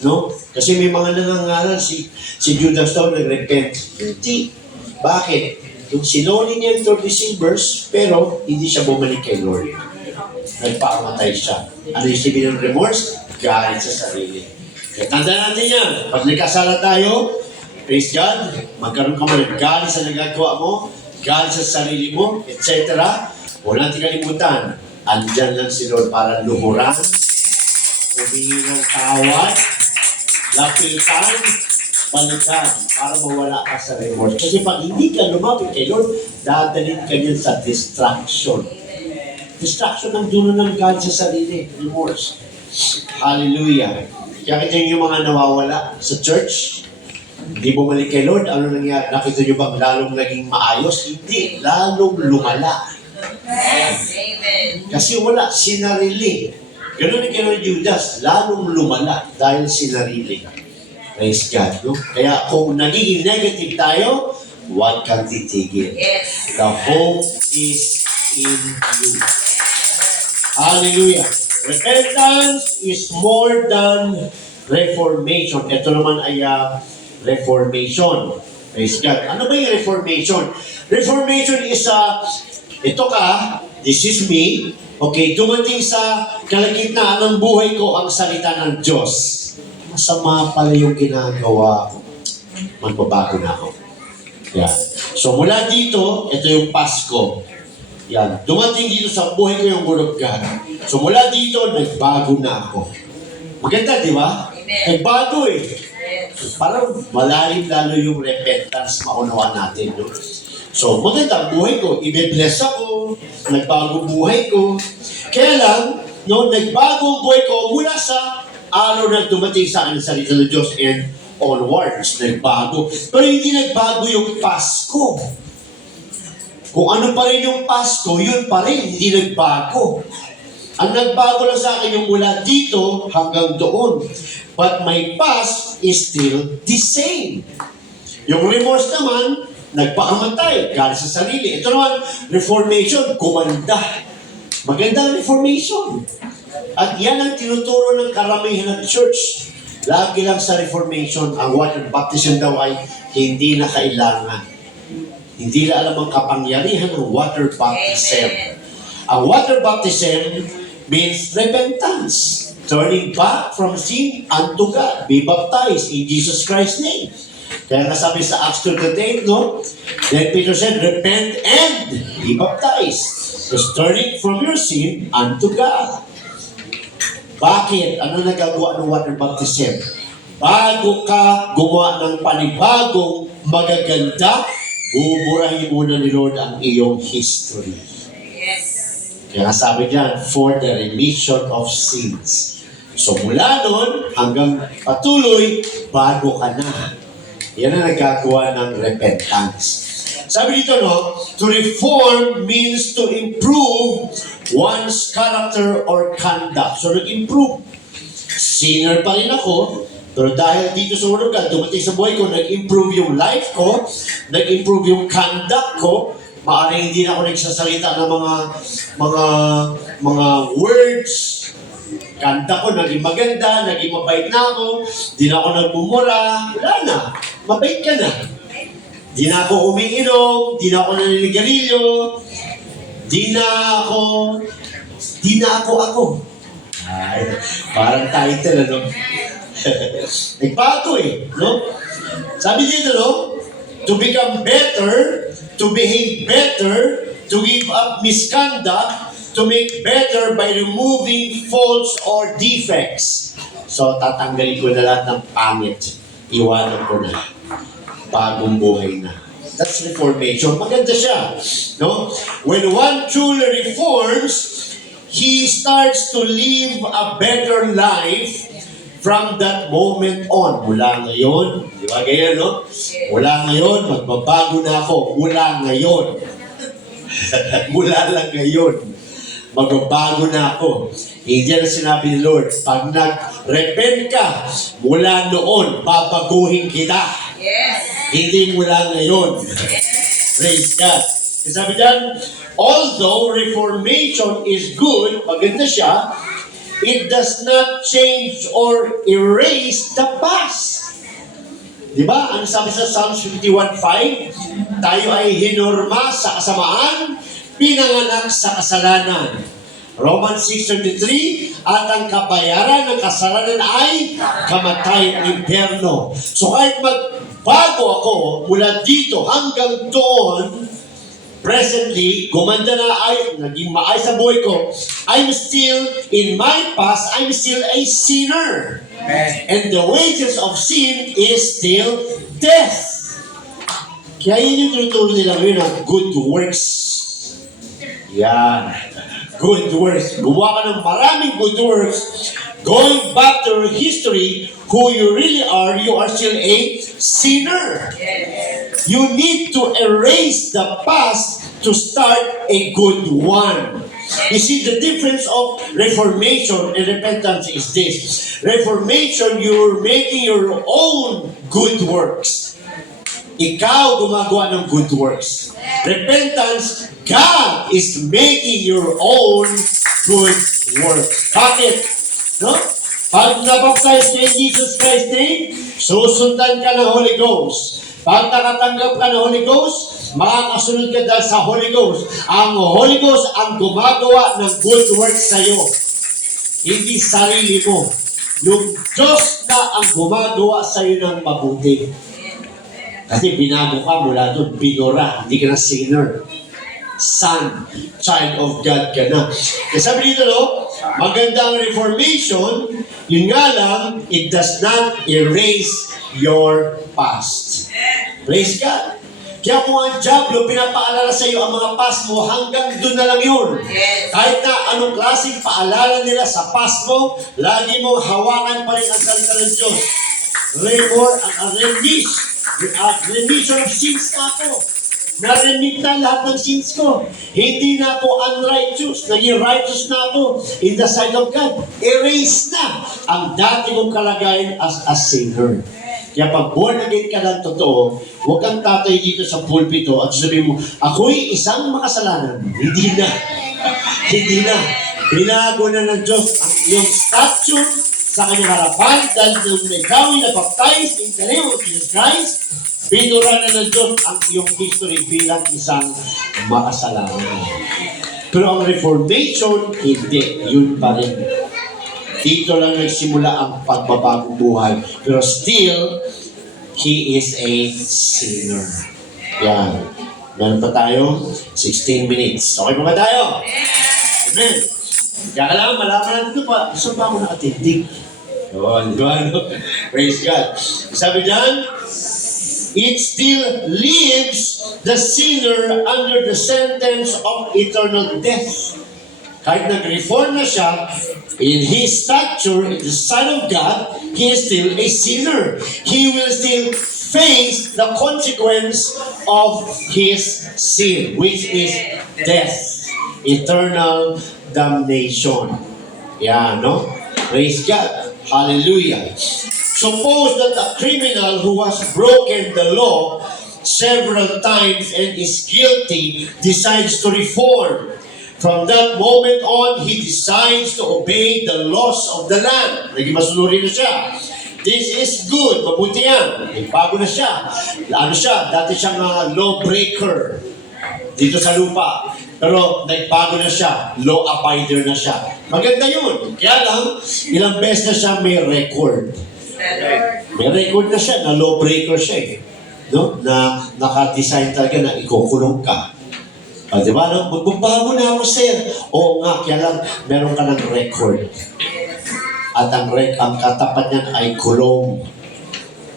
no? Kasi may mga nangangaral si Judas daw nag-repent. Hindi. Bakit? Yung sinuli niya yung 36 verse, pero hindi siya bumalik kay Lord. Nagpakamatay siya. Ano yung sabi ng remorse? Galit sa sarili. Kaya tandaan natin yan. Pag nagkasala tayo, praise God, magkaroon ka man ng galit sa nagagawa mo, galit sa sarili mo, etc. Huwag natin kalimutan, andyan lang si Lord para luhuran, humingi ng tawad, lapitan, balikan, para mawala ka sa remorse. Kasi pag hindi ka lumapit kay Lord, dadalhin ka niyan sa distraction. Distraction ng dulo ng galit sa sarili, remorse. Hallelujah. Kaya kita yung mga nawawala sa church, hindi bumalik kay Lord, ano nangyari? Nakita nyo bang lalong naging maayos? Hindi, lalong lumala. Yes. Amen. Kasi wala, sinarili. Ganun ni Lord Judas, lalong lumala dahil sinarili. Praise God. No? Kaya kung nagiging negative tayo, huwag kang titigil. Yes. The hope is in you. Hallelujah. Repentance is more than reformation. Ito naman ay reformation. Praise God. Ano ba yung reformation? Reformation is ito ka, this is me, okay, dumating sa kalagitnaan ng buhay ko ang salita ng Diyos. Masama pala yung ginagawa ko. Magbabago na ako. Yan. So mula dito, ito yung Pasko. Yan. Dumating dito sa buhay ko yung Word of God. So mula dito, nagbago na ako. Maganda, di ba? Amen. Nagbago eh. Yes. Parang malalim lalo yung repentance, maunawaan natin. No? So, maganda, buhay ko, i-bless ako, nagbago buhay ko. Kaya lang, no, nagbago ang buhay ko mula sa araw na dumating sa akin ang salita ng Diyos and onwards, nagbago. Pero hindi nagbago yung Pasko. Kung ano pa rin yung Pasko, yun pa rin, hindi nagbago. Ang nagbago lang sa akin yung mula dito hanggang doon. But my past is still the same. Yung remorse naman, nagpakamatay, galing sa sarili. Ito naman, reformation, kumanda. Maganda ang reformation. At yan ang tinuturo ng karamihan ng church. Lagi lang sa reformation, ang water baptism daw ay hindi na kailangan. Hindi na alam ang kapangyarihan ng water baptism. Amen. Ang water baptism means repentance. Turning back from sin unto God. Be baptized in Jesus Christ's name. Kaya nga sabi sa Acts 2:8, no? Then Peter said, repent and be baptized. Just turning from your sin unto God. Bakit? Ano nagagawa ng water baptism? Bago ka gumawa ng panibagong magaganda, buburahin muna ni Lord ang iyong history. Yes. Kaya sabi niyan, for the remission of sins. So mula nun hanggang patuloy, bago ka na. Yan ang nagagawa ng repentance. Sabi dito, no, to reform means to improve one's character or conduct. So nag-improve. Sinner pa rin ako, pero dahil dito sa Word of God, dumating sa buhay ko, nag-improve yung life ko, nag-improve yung conduct ko, maaaring hindi na ako nagsasalita ng mga words. Kanta ko, naging maganda, naging mabait na ako, di na ako nagmumura, wala na, mabait ka na. Di na ako umiinom, di na ako naninigarilyo, di na ako. Ay, parang title, ano? Nagbago no? Sabi dito, no? To become better, to behave better, to give up misconduct, to make better by removing faults or defects. So, tatanggalin ko na lahat ng pangit. Iwanan ko na. Bagong buhay na. That's reformation. Maganda siya. No? When one truly reforms, he starts to live a better life from that moment on. Mula ngayon, di ba ganyan, no? Mula ngayon, magbabago na ako. Mula ngayon. Mula lang ngayon. Magbabago na ako. Hindi na sinabi ni Lord, pag nag-repent ka, mula noon, babaguhin kita. Yes. Hindi mula ngayon. Praise God. Kasi sabi dyan, although reformation is good, maganda siya, it does not change or erase the past. Di ba? Ano sabi sa Psalms 51:5? Tayo ay hinorma sa kasamaan, pinanganak sa kasalanan. Romans 6:33, at ang kabayaran ng kasalanan ay kamatayan ng impyerno. So kahit magbago ako mula dito hanggang doon, presently, gumanda na naging maayos sa buhay ko, I'm still, in my past, I'm still a sinner. And the wages of sin is still death. Kaya yun yung tinuturo nila ngayon ng good works. Yan. Good works. Gumawa ka ng maraming good works. Going back to history, who you really are, you are still a sinner. Yes. You need to erase the past to start a good one. You see, the difference of reformation and repentance is this. Reformation, you're making your own good works. Ikaw gumagawa ng good works. Repentance, God is making your own good works. Bakit? No? Pag nabaptize ka in Jesus Christ's name, susundan ka ng Holy Ghost. Pag nakatanggap ka ng Holy Ghost, makakasunod ka dahil sa Holy Ghost. Ang Holy Ghost ang gumagawa ng good works sa iyo. Hindi sarili mo. Yung Diyos na ang gumagawa sa iyo ng mabuti. Kasi binago ka mula doon, binura, hindi ka na sinner. Son, child of God ka na. Kasi sabi dito, no? Maganda ang reformation, yun nga lang, it does not erase your past. Praise God. Kaya kung ang Diablo, pinapaalala sa iyo ang mga past mo, hanggang doon na lang yun. Yes. Kahit na anong klaseng paalala nila sa past mo, lagi mo hawakan pa rin ang salita ng Diyos. Remission of sins na ako. Na-remit na lahat ng sins ko. Hindi na ako unrighteous. Naging righteous na ako in the sight of God. Erase na ang dati kong kalagayan as a sinner. Kaya pag born again ka ng totoo, huwag kang tatay dito sa pulpito at sabihin mo, ako'y isang makasalanan. Hindi na. Hindi na. Binago na ng Diyos ang iyong statute sa kanyang harapan dahil nung ikaw ay na-baptize in the name of Jesus Christ, binura na ng Diyos ang iyong history bilang isang makasalanan. Pero ang Reformation, hindi. Yun pa rin. Dito lang nagsimula ang pagbabagong buhay. Pero still, he is a sinner. Yan. Meron pa tayo? 16 minutes. Okay pa ba tayo? Amen. Kaya kailangan malaman natin ito pa. Gusto ba ako nakatindig? Yun. Praise God. Sabi dyan, it still leaves the sinner under the sentence of eternal death. Kahit nag-reform na siya, in his stature, in the sight of God, he is still a sinner. He will still face the consequence of his sin, which is death, eternal damnation. Yeah, no? Praise God. Hallelujah. Suppose that a criminal who has broken the law several times and is guilty decides to reform. From that moment on, he decides to obey the laws of the land. Naging masunuri na siya. This is good. Mabuti yan. Bago na siya. Ano siya? Dati siyang lawbreaker dito sa lupa. Pero nagbago na siya. Law abider na siya. Maganda yun. Kaya lang, ilang beses na siya may record. May record na siya na lawbreaker siya eh. No? Na naka-design talaga na ikukulong ka. Di ba? No? Magbabago na ako, sir. Oo nga, kaya lang, meron ka ng record. At ang katapat niyan ay kulong.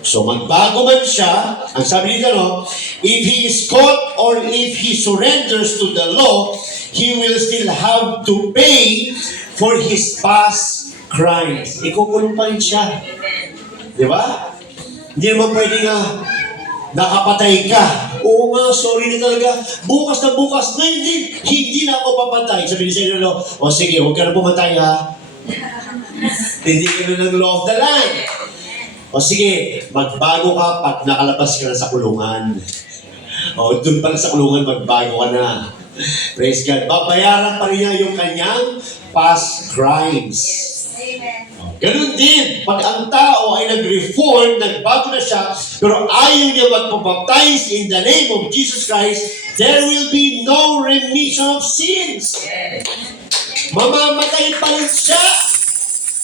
So magbago man siya, ang sabi nito, no, if he is caught or if he surrenders to the law, he will still have to pay for his past crimes. Ikukulong pa rin siya. Di ba? Hindi naman pwede nga, nakapatay ka. Oo nga, sorry na talaga. Bukas na hindi na ako papatay. Sabi ni Sir Lolo, o sige, huwag ka na pumatay ha. Hindi ka na ng law of the land. O sige, magbago ka pag nakalabas ka na sa kulungan. O doon pa na sa kulungan, magbago ka na. Praise God. Babayaran pa rin niya yung kanyang past crimes. Ganun din, pag ang tao ay nag-reform, nagbago na siya, pero ayaw niya magpapaptize in the name of Jesus Christ, there will be no remission of sins. Mamamatay pa rin siya.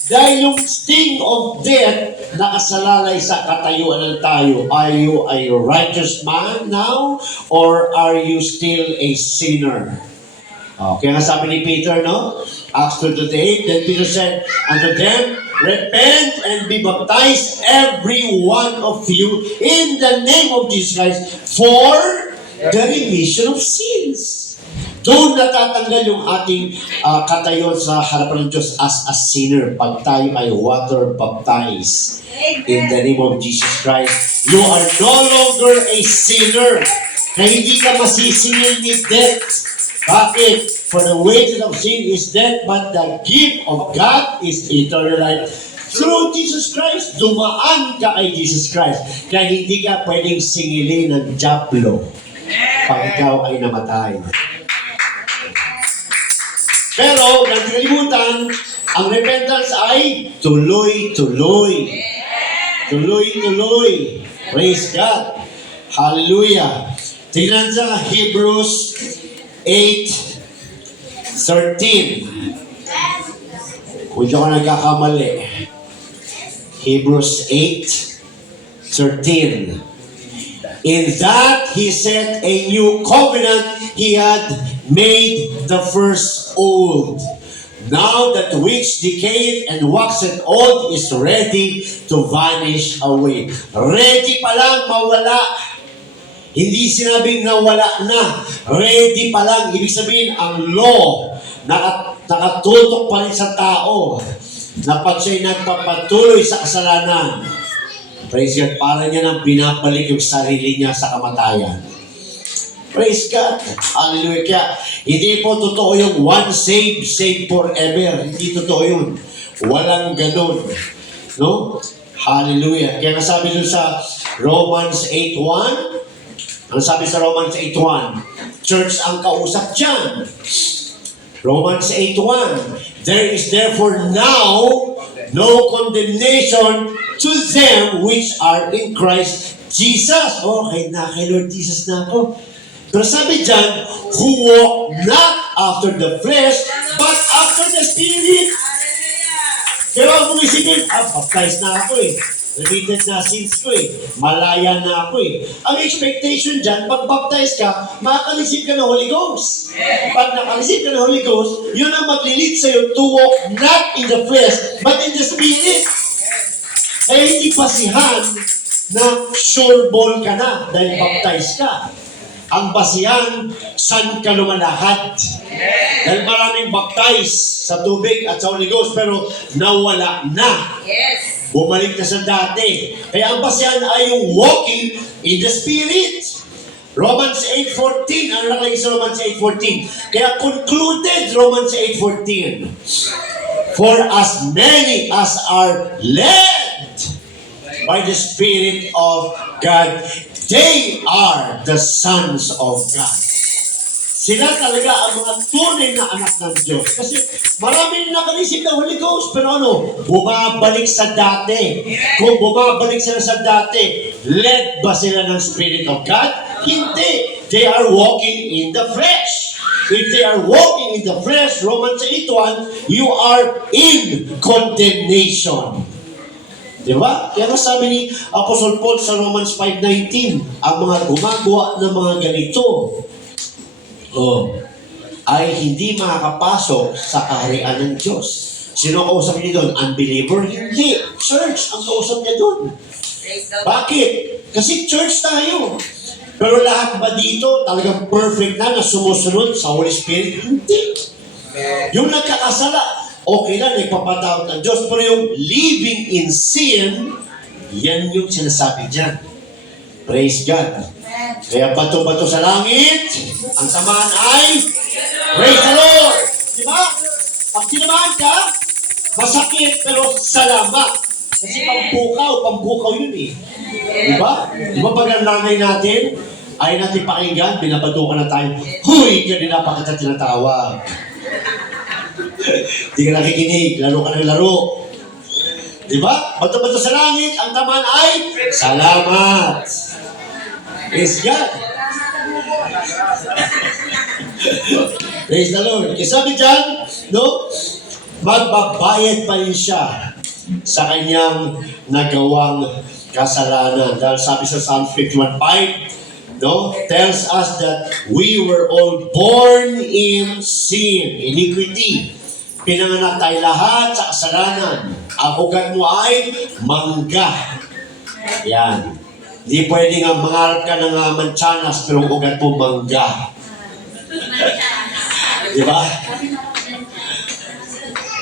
Dahil yung sting of death nakasalalay sa katayuan ng tayo. Are you a righteous man now? Or are you still a sinner? Kaya nga sabi ni Peter, no? Acts 2:28, then Peter said unto them, repent and be baptized, every one of you, in the name of Jesus Christ, for the remission of sins. Doon natatanggal yung ating katayon sa harapan ng Diyos as a sinner pag tayo ay water baptized in the name of Jesus Christ. You are no longer a sinner na hindi ka masisingil ni death. Bakit? For the wages of sin is death, but the gift of God is eternal life. Through Jesus Christ, dumaan ka kay Jesus Christ. Kaya hindi ka pwedeng singilin ng Diablo pag ikaw ay namatay. Pero, huwag natin kalimutan, ang repentance ay tuloy-tuloy. Tuloy-tuloy. Praise God. Hallelujah. Tingnan sa Hebrews 8:13. Kung di ako nagkakamali. Hebrews 8:13. In that he set a new covenant, he had made the first old. Now that which decayeth and waxeth old is ready to vanish away. Ready pa lang mawala. Hindi sinabing nawala na. Ready pa lang. Ibig sabihin, ang law, nakatutok pa rin sa tao na pag siya'y nagpapatuloy sa kasalanan, praise God, para niya nang binabalik yung sarili niya sa kamatayan. Praise God. Hallelujah. Kaya, hindi po totoo yung one save, save forever. Hindi totoo yun. Walang ganun. No? Hallelujah. Kaya nasabi dun sa Romans 8:1, ang sabi sa Romans 8:1, church ang kausap dyan. Romans 8:1, there is therefore now no condemnation to them which are in Christ Jesus. Okay na, kay Lord Jesus na ako. Pero sabi dyan, who walk not after the flesh, but after the Spirit. Kaya huwag mong isipin, baptized na ako eh. Repeated na sins ko eh. Malaya na ako eh. Ang expectation dyan, pag baptized ka, makakareceive ka ng Holy Ghost. Pag nakareceive ka ng Holy Ghost, yun ang maglilid sa'yo to walk not in the flesh, but in the Spirit. Eh, hindi basihan na sure ball ka na dahil baptized ka. Ang basihan, saan ka lumalahad. Dahil maraming baptized sa tubig at sa Holy Ghost, pero nawala na. Yes. Bumalik na sa dati. Kaya ang basihan ay yung walking in the Spirit. Romans 8:14. Ano nakalagay sa Romans 8:14? Kaya concluded Romans 8:14. For as many as are led by the Spirit of God, they are the sons of God. Sila talaga ang mga tunay na anak ng Diyos. Kasi maraming nakanisip ng Holy Ghost, pero bumabalik sa dati. Kung bumabalik sila sa dati, led ba sila ng Spirit of God? Hindi. They are walking in the flesh. If they are walking in the flesh, Romans 8:1, you are in condemnation. Diba? Kaya sabi ni Apostle Paul sa Romans 5:19, ang mga gumagawa ng mga ganito, ay hindi makakapasok sa kaharian ng Diyos. Sino ang kausap niyo doon? Unbeliever? Hindi. Church ang kausap niya doon. Bakit? Kasi church tayo. Pero lahat ba dito talagang perfect na sumusunod sa Holy Spirit? Hindi. Yung nagkakasala, okay lang, nagpapatawad ng Diyos. Pero yung living in sin, yan yung sinasabi dyan. Praise God. Kaya bato-bato sa langit, ang tamaan ay praise the Lord. Diba? Pag tinamaan ka, masakit pero salamat. Kasi pambukaw yun eh. Diba? Diba pag ang nanay natin, ay natin pakinggan, binabato ka na tayo, huy, kanina pa kita tinatawag. Hindi ka nakikinig, laro ka ng laro. Diba? Bato-bato sa langit, ang tamaan ay salamat. Praise God. Praise the Lord. Kasi sabi dyan, magbabayad pa rin siya sa kanyang nagawang kasalanan. Dahil sabi sa Psalm 51:5, tells us that we were all born in sin, iniquity. Pinanganak tayo lahat sa kasalanan. Ang ugat mo ay mangga. Yan. Hindi pwede nga mangarap ka ng manchanas pero ang ugat mo mangga. Diba?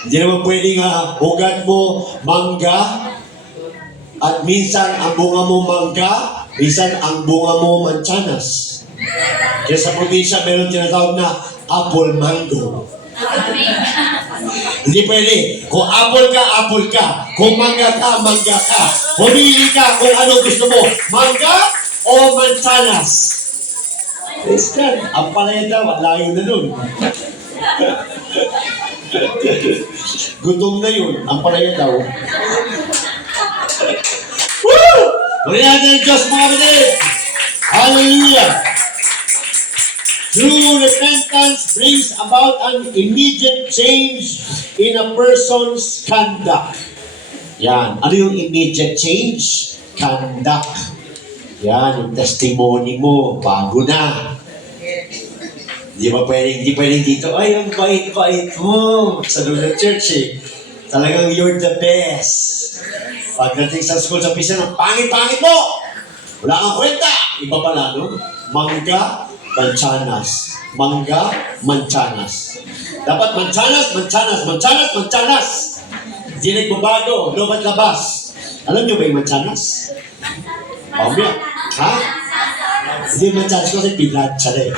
Hindi naman pwede nga ugat mo mangga at minsan ang bunga mo mangga, minsan ang bunga mo manchanas. Kaya sa probinsya meron tinatawag na apple mango. Hindi pwede. Kung apple ka. Kung mangga ka. Pumili ka kung ano gusto mo. Mangga o manchanas. Praise God. Ang palaya daw, layo na nun. Gutom na yun. Ang palaya daw. Woo! Muli natin ang Diyos mga kapatid. Hallelujah. True repentance brings about an immediate change in a person's conduct. Yan. Ano yung immediate change? Conduct. Yan, yung testimony mo, bago na. Hindi pwedeng dito, ay, ang bait-bait mo sa Lula Church eh. Talagang you're the best. Pagdating sa school sa pisa, ang pangit-pangit mo! Wala kang kwenta! Iba pala, no? Mangga, manchanas. Mangga, manchanas. Dapat manchanas. Hindi nagbabago, loob at labas. Alam niyo ba yung manchanas? Mamaya. Ha? Hindi manchanas kasi pinlancha na eh.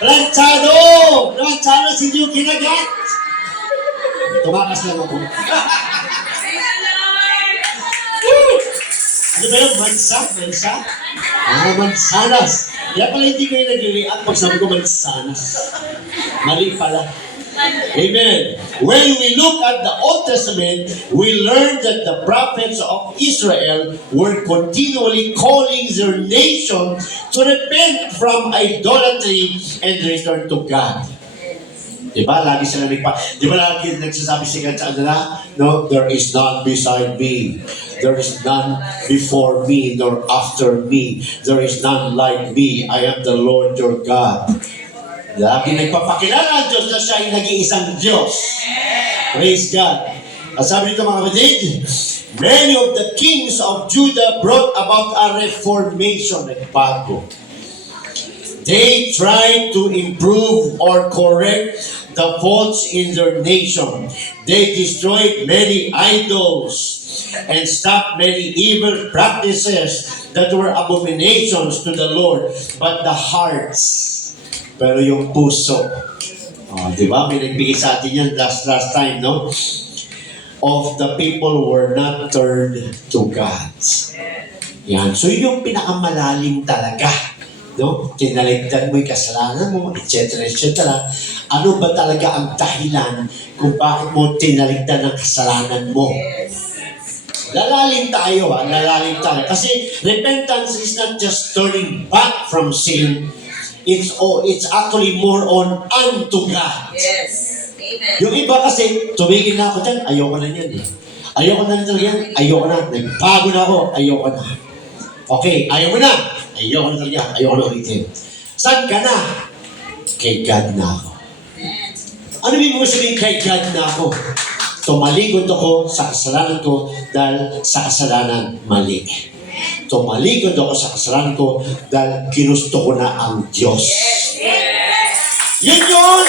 Planchado! Manchanas hindi yung kinagat. Tumakas lang ako. Ano ba yun? Mansa? Mansanas. Kaya pala hindi ko yung nag-react pag sabi ko mansanas. Mali pala. Amen. When we look at the Old Testament, we learn that the prophets of Israel were continually calling their nation to repent from idolatry and return to God. Diba? Lagi sila lagi nagsasabi si God sa kanila, no, there is none beside me. There is none before me, nor after me. There is none like me. I am the Lord your God. Lagi nagpapakilala ang Diyos na siya ay nag-iisang Diyos. Praise God. At sabi nito mga kapatid, many of the kings of Judah brought about a reformation, nagbago. They tried to improve or correct the faults in their nation. They destroyed many idols and stopped many evil practices that were abominations to the Lord. But the hearts, pero yung puso, di ba? May nagbigay sa atin yan last time, no? Of the people were not turned to God. Yan. So yung pinakamalalim talaga, no? Tinaligdan mo yung kasalanan mo, etc. Ano ba talaga ang dahilan kung bakit mo tinaligdan ang kasalanan mo? Lalalim tayo. Kasi repentance is not just turning back from sin. It's actually more on unto God. Yes. Amen. Yung iba kasi, tumigil na ako dyan, ayoko na yan eh. Ayoko na talaga yan, ayoko na. Nagbago na ako, ayoko na. Okay, ayoko na talaga, ayoko na ulitin. Saan ka na? Kay God na ako. Ano ibig mo sabihin kay God na ako? Tumalikod ako sa kasalanan ko dahil sa kasalanan mali. Tumalikod ako sa kasalanan ko dahil ginusto ko na ang Diyos. Yun!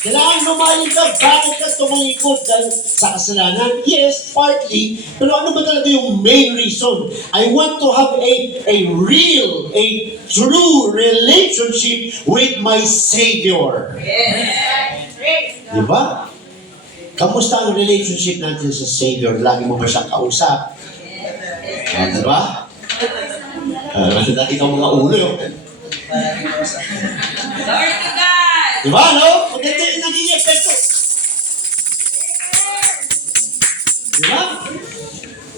Kailangan lumalim ka. Bakit ka tumalikod dahil sa kasalanan? Yes, partly. Pero ano ba talaga yung main reason? I want to have a real, a true relationship with my Savior. Diba? Kamusta ang relationship natin sa Savior? Lagi mo ba siyang kausap? Diba? Nakita mo mga ulo yun. Glory to God. Diba, no? Maganda yung naging epekto. Diba?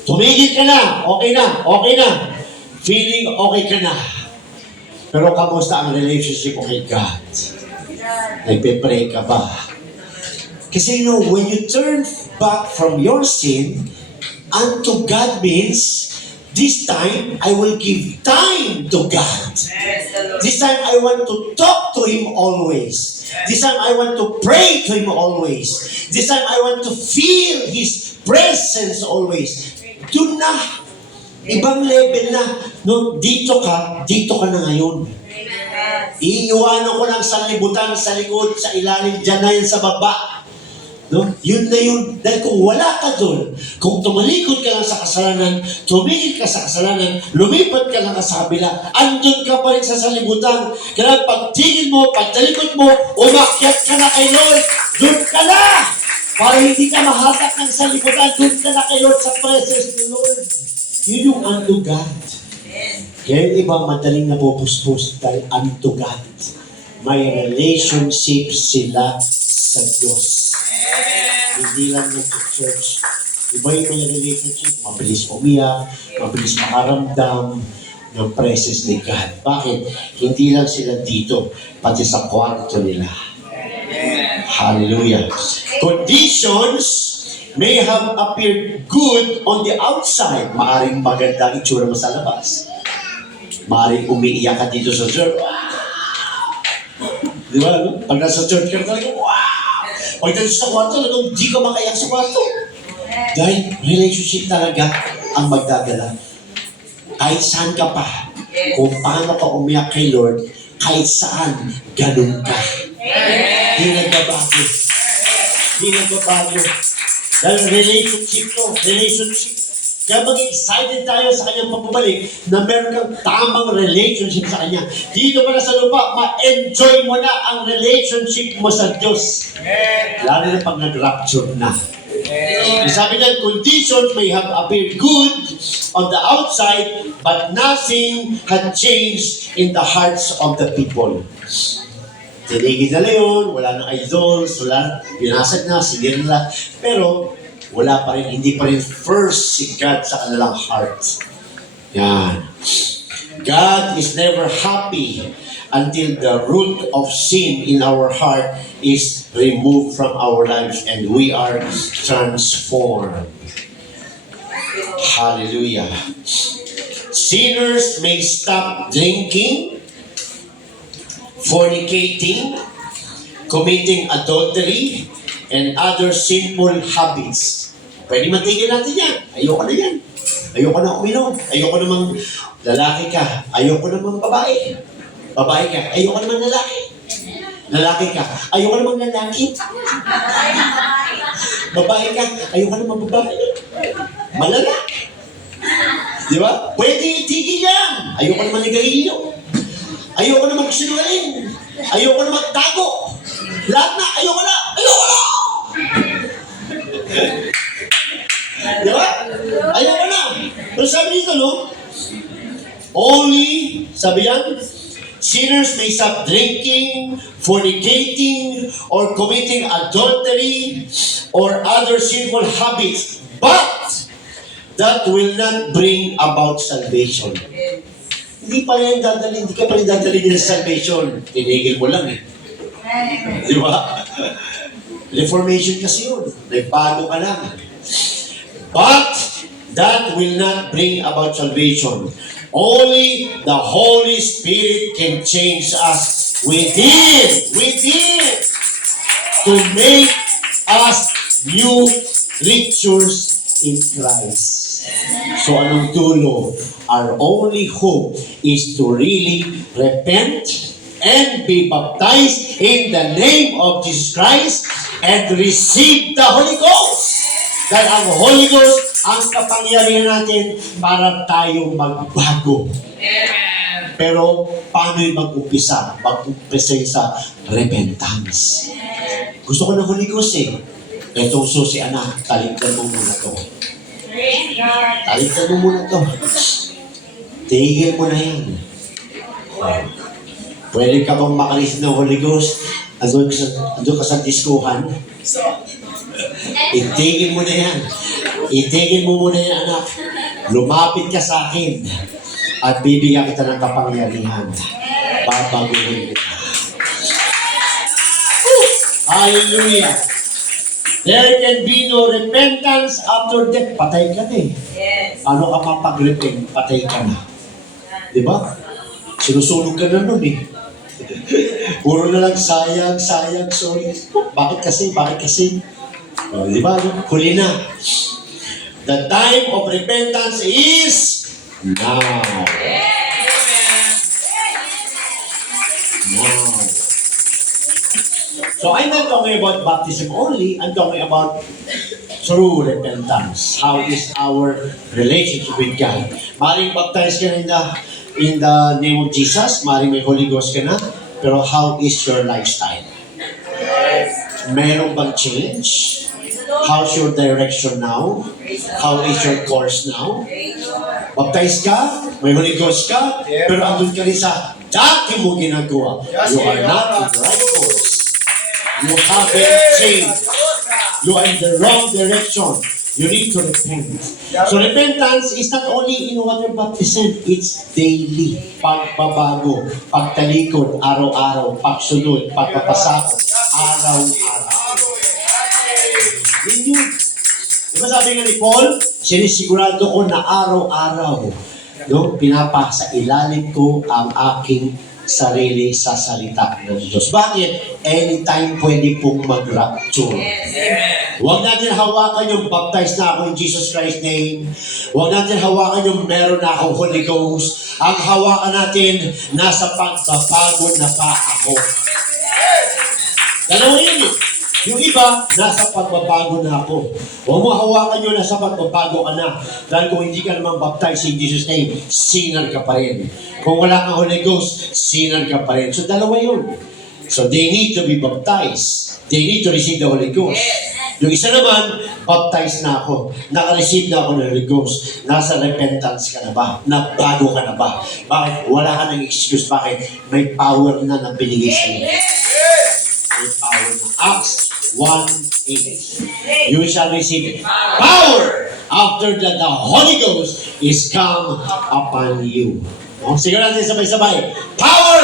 Tumigil ka na. Okay na. Feeling okay ka na. Pero kamusta ang relationship mo kay God? Nagpe-pray ka ba? Kasi when you turn back from your sin, unto God means, this time, I will give time to God. This time, I want to talk to Him always. This time, I want to pray to Him always. This time, I want to feel His presence always. Doon na. Ibang level na. No, dito ka na ngayon. Iiwanan ko ng sanlibutan sa likod, sa ilalim, dyan na yan sa baba. No? Yun na yun. Dahil kung wala ka doon, kung tumalikod ka lang sa kasalanan, tumigil ka sa kasalanan, lumipat ka lang sa kabila, andun ka pa rin sa salibutan. Kaya pagtigil mo, pagtalikod mo, umakyat ka na kay Lord. Doon ka na! Para hindi ka mahatak ng salibutan, doon ka na kay Lord sa presence ni Lord. Yun yung unto God. Kaya yung iba madaling napupuspos dahil unto God. May relationship sila sa Diyos. Hindi lang nag-church. Iba yung mga relationship, mabilis umiyak, mabilis makaramdam ng presence ni God. Bakit? Hindi lang sila dito, pati sa kwarto nila. Hallelujah. Conditions may have appeared good on the outside. Maaring maganda ang itsura mo sa labas. Maaaring umiiyak ka dito sa church. Di ba? No? Pag nasa church ka talaga, wow! Pag dito sa kwarto, talagang di ka makaiyak sa kwarto. Dahil relationship talaga ang magdadala. Kahit saan ka pa, kung paano ka umiyak kay Lord, kahit saan, ganun ka. Di nagbabago. Di nagbabago. Dahil relationship to, relationship. Kaya maging excited tayo sa kanyang pagbabalik na meron kang tamang relationship sa kanya. Dito pa na sa lupa, ma-enjoy mo na ang relationship mo sa Diyos. Lalo na pag nag-rapture na. Sabi niya, conditions may have appeared good on the outside, but nothing had changed in the hearts of the people. Tinigil na yun, wala nang idols, wala, binasag na, sige na. Pero, wala pa rin, hindi pa rin first si God sa kanilang heart. Yan. God is never happy until the root of sin in our heart is removed from our lives and we are transformed. Hallelujah. Sinners may stop drinking, fornicating, committing adultery, and other sinful habits. Pwede matigil natin yan. Ayoko na yan. Ayoko na uminom. Ayoko namang lalaki ka. Ayoko namang babae. Babae ka. Ayoko namang lalaki. Lalaki ka. Ayoko namang lalaki. Babae ka. Ayoko namang babae. Malala. Di ba? Pwede itigil yan. Ayoko namang nagahilo. Ayoko namang sinungaling. Ayoko namang tago. Lahat na. Ayoko na. Ayoko na. Di ba? Ayoko na. Pero sabi dito, no? Only, sabi yan, sinners may stop drinking, fornicating, or committing adultery, or other sinful habits, but that will not bring about salvation. Hindi pa rin dadalhin, hindi ka pa rin dadalhin niya sa salvation. Tinigil mo lang eh. Di ba? Reformation kasi yun. Nagbago ka lang. But that will not bring about salvation. Only the Holy Spirit can change us within, to make us new creatures in Christ. So anong dulo? Our only hope is to really repent and be baptized in the name of Jesus Christ and receive the Holy Ghost. Dahil ang Holy Ghost ang kapangyarihan natin para tayo magbago. Pero paano yung mag-umpisa? Mag-umpisa sa repentance. Gusto ko ng Holy Ghost eh. Itong susi anak, talikdan mo muna to. Talikdan mo muna to. Tigil mo na yan. Pwede ka bang makalis ng Holy Ghost? Andun ka sa diskuhan? Itigil mo na yan. Itigil mo muna yan, anak. Lumapit ka sa akin at bibigyan kita ng kapangyarihan. Babaguhin kita. Hallelujah! There can be no repentance after death. Patay ka na eh. Ano ka mapag-repent? Patay ka na. Diba? Sinusunog ka na nun eh. Puro na lang sayang, sorry. Bakit kasi? O, di ba? Huli na. The time of repentance is now. Now. So I'm not talking about baptism only. I'm talking about true repentance. How is our relationship with God? Maring baptize ka na in the name of Jesus. Maring may Holy Ghost ka na. Pero how is your lifestyle? Meron bang change? How's your direction now? How is your course now? Baptize ka, may Holy Ghost ka, pero andun ka rin sa dati mo ginagawa. You are not in the right course. You haven't changed. You are in the wrong direction. You need to repent. So repentance is not only in water baptism, it's daily. Pagbabago, pagtalikod, araw-araw, pagsunod, pagpapasakot, araw-araw. Yun yun. Diba sabi nga ni Paul, sinisigurado ko na araw-araw No? Pinapasa ilalim ko ang aking sarili sa salita ng Diyos. Bakit? Anytime pwede pong mag-rapture. Yes. Huwag natin hawakan yung baptized na ako in Jesus Christ's name. Huwag natin hawakan yung meron na akong Holy Ghost. Ang hawakan natin, nasa pagbabago na pa ako. Dalawa yun eh. Yung iba, nasa pagbabago na ako. Huwag mo hawakan yun, nasa pagbabago ka na. Dahil kung hindi ka naman baptized in Jesus' name, sinner ka pa rin. Kung wala kang Holy Ghost, sinner ka pa rin. So dalawa yun. So they need to be baptized. They need to receive the Holy Ghost. Yung isa naman, baptized na ako. Naka-receive na ako ng Holy Ghost. Nasa repentance ka na ba? Nabago ka na ba? Bakit? Wala ka ng excuse. Bakit? May power na binigay sa'yo. May power na. Acts 1:8. You shall receive power after that the Holy Ghost is come upon you. O, sige natin sabay-sabay. Power!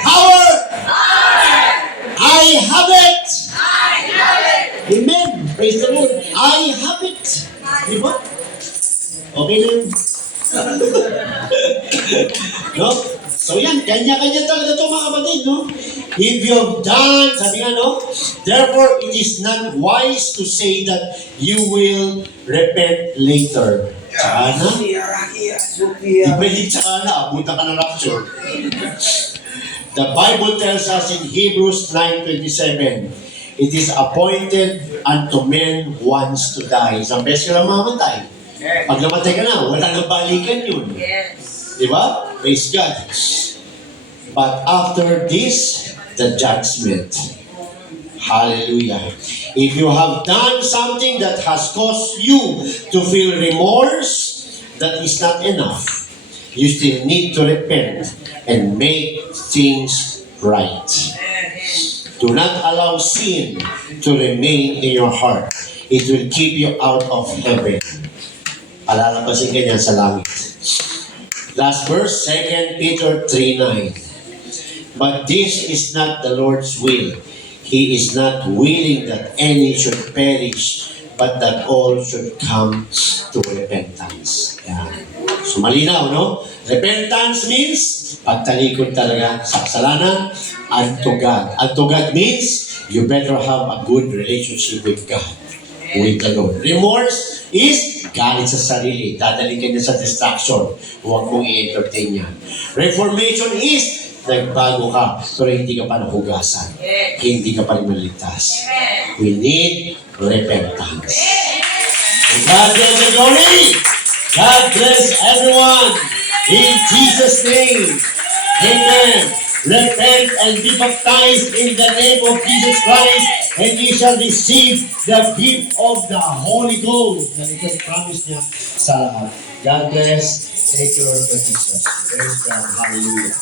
Power! I have it! Amen. Praise the Lord. I have it. Di ba? Okay na yun. No? So yan, kanya-kanya talaga ito mga kapatid, no? If you have done, sabi nga, no? Therefore, it is not wise to say that you will repent later. Tsaka na? Di pwede tsaka na, abuta ka ng rapture. The Bible tells us in Hebrews 9:27, it is appointed unto men once to die. Isang beses ka lang mamatay. Pag namatay ka na, wala nang balikan yun. Yes. Di ba? Praise God. But after this, the judgment. Hallelujah. If you have done something that has caused you to feel remorse, that is not enough. You still need to repent and make things right. Do not allow sin to remain in your heart. It will keep you out of heaven. Palalabasin ka niyan sa langit. Last verse, 2 Peter 3:9. But this is not the Lord's will. He is not willing that any should perish, but that all should come to repentance. Yan. So malinaw, no? Repentance means pagtalikod talaga sa kasalanan unto God. Unto God means you better have a good relationship with God, with the Lord. Remorse is galit sa sarili. Dadali ka niya sa distraction. Huwag mong i-entertain yan. Reformation is nagbago ka, pero hindi ka pa nahugasan. Hindi ka pa rin maligtas. We need repentance. And God bless the glory. God bless everyone. In Jesus' name. Amen. Repent and be baptized in the name of Jesus Christ, and ye shall receive the gift of the Holy Ghost. Na ito promise niya sa lahat. God bless. Thank you, Lord Jesus. Praise God. Hallelujah.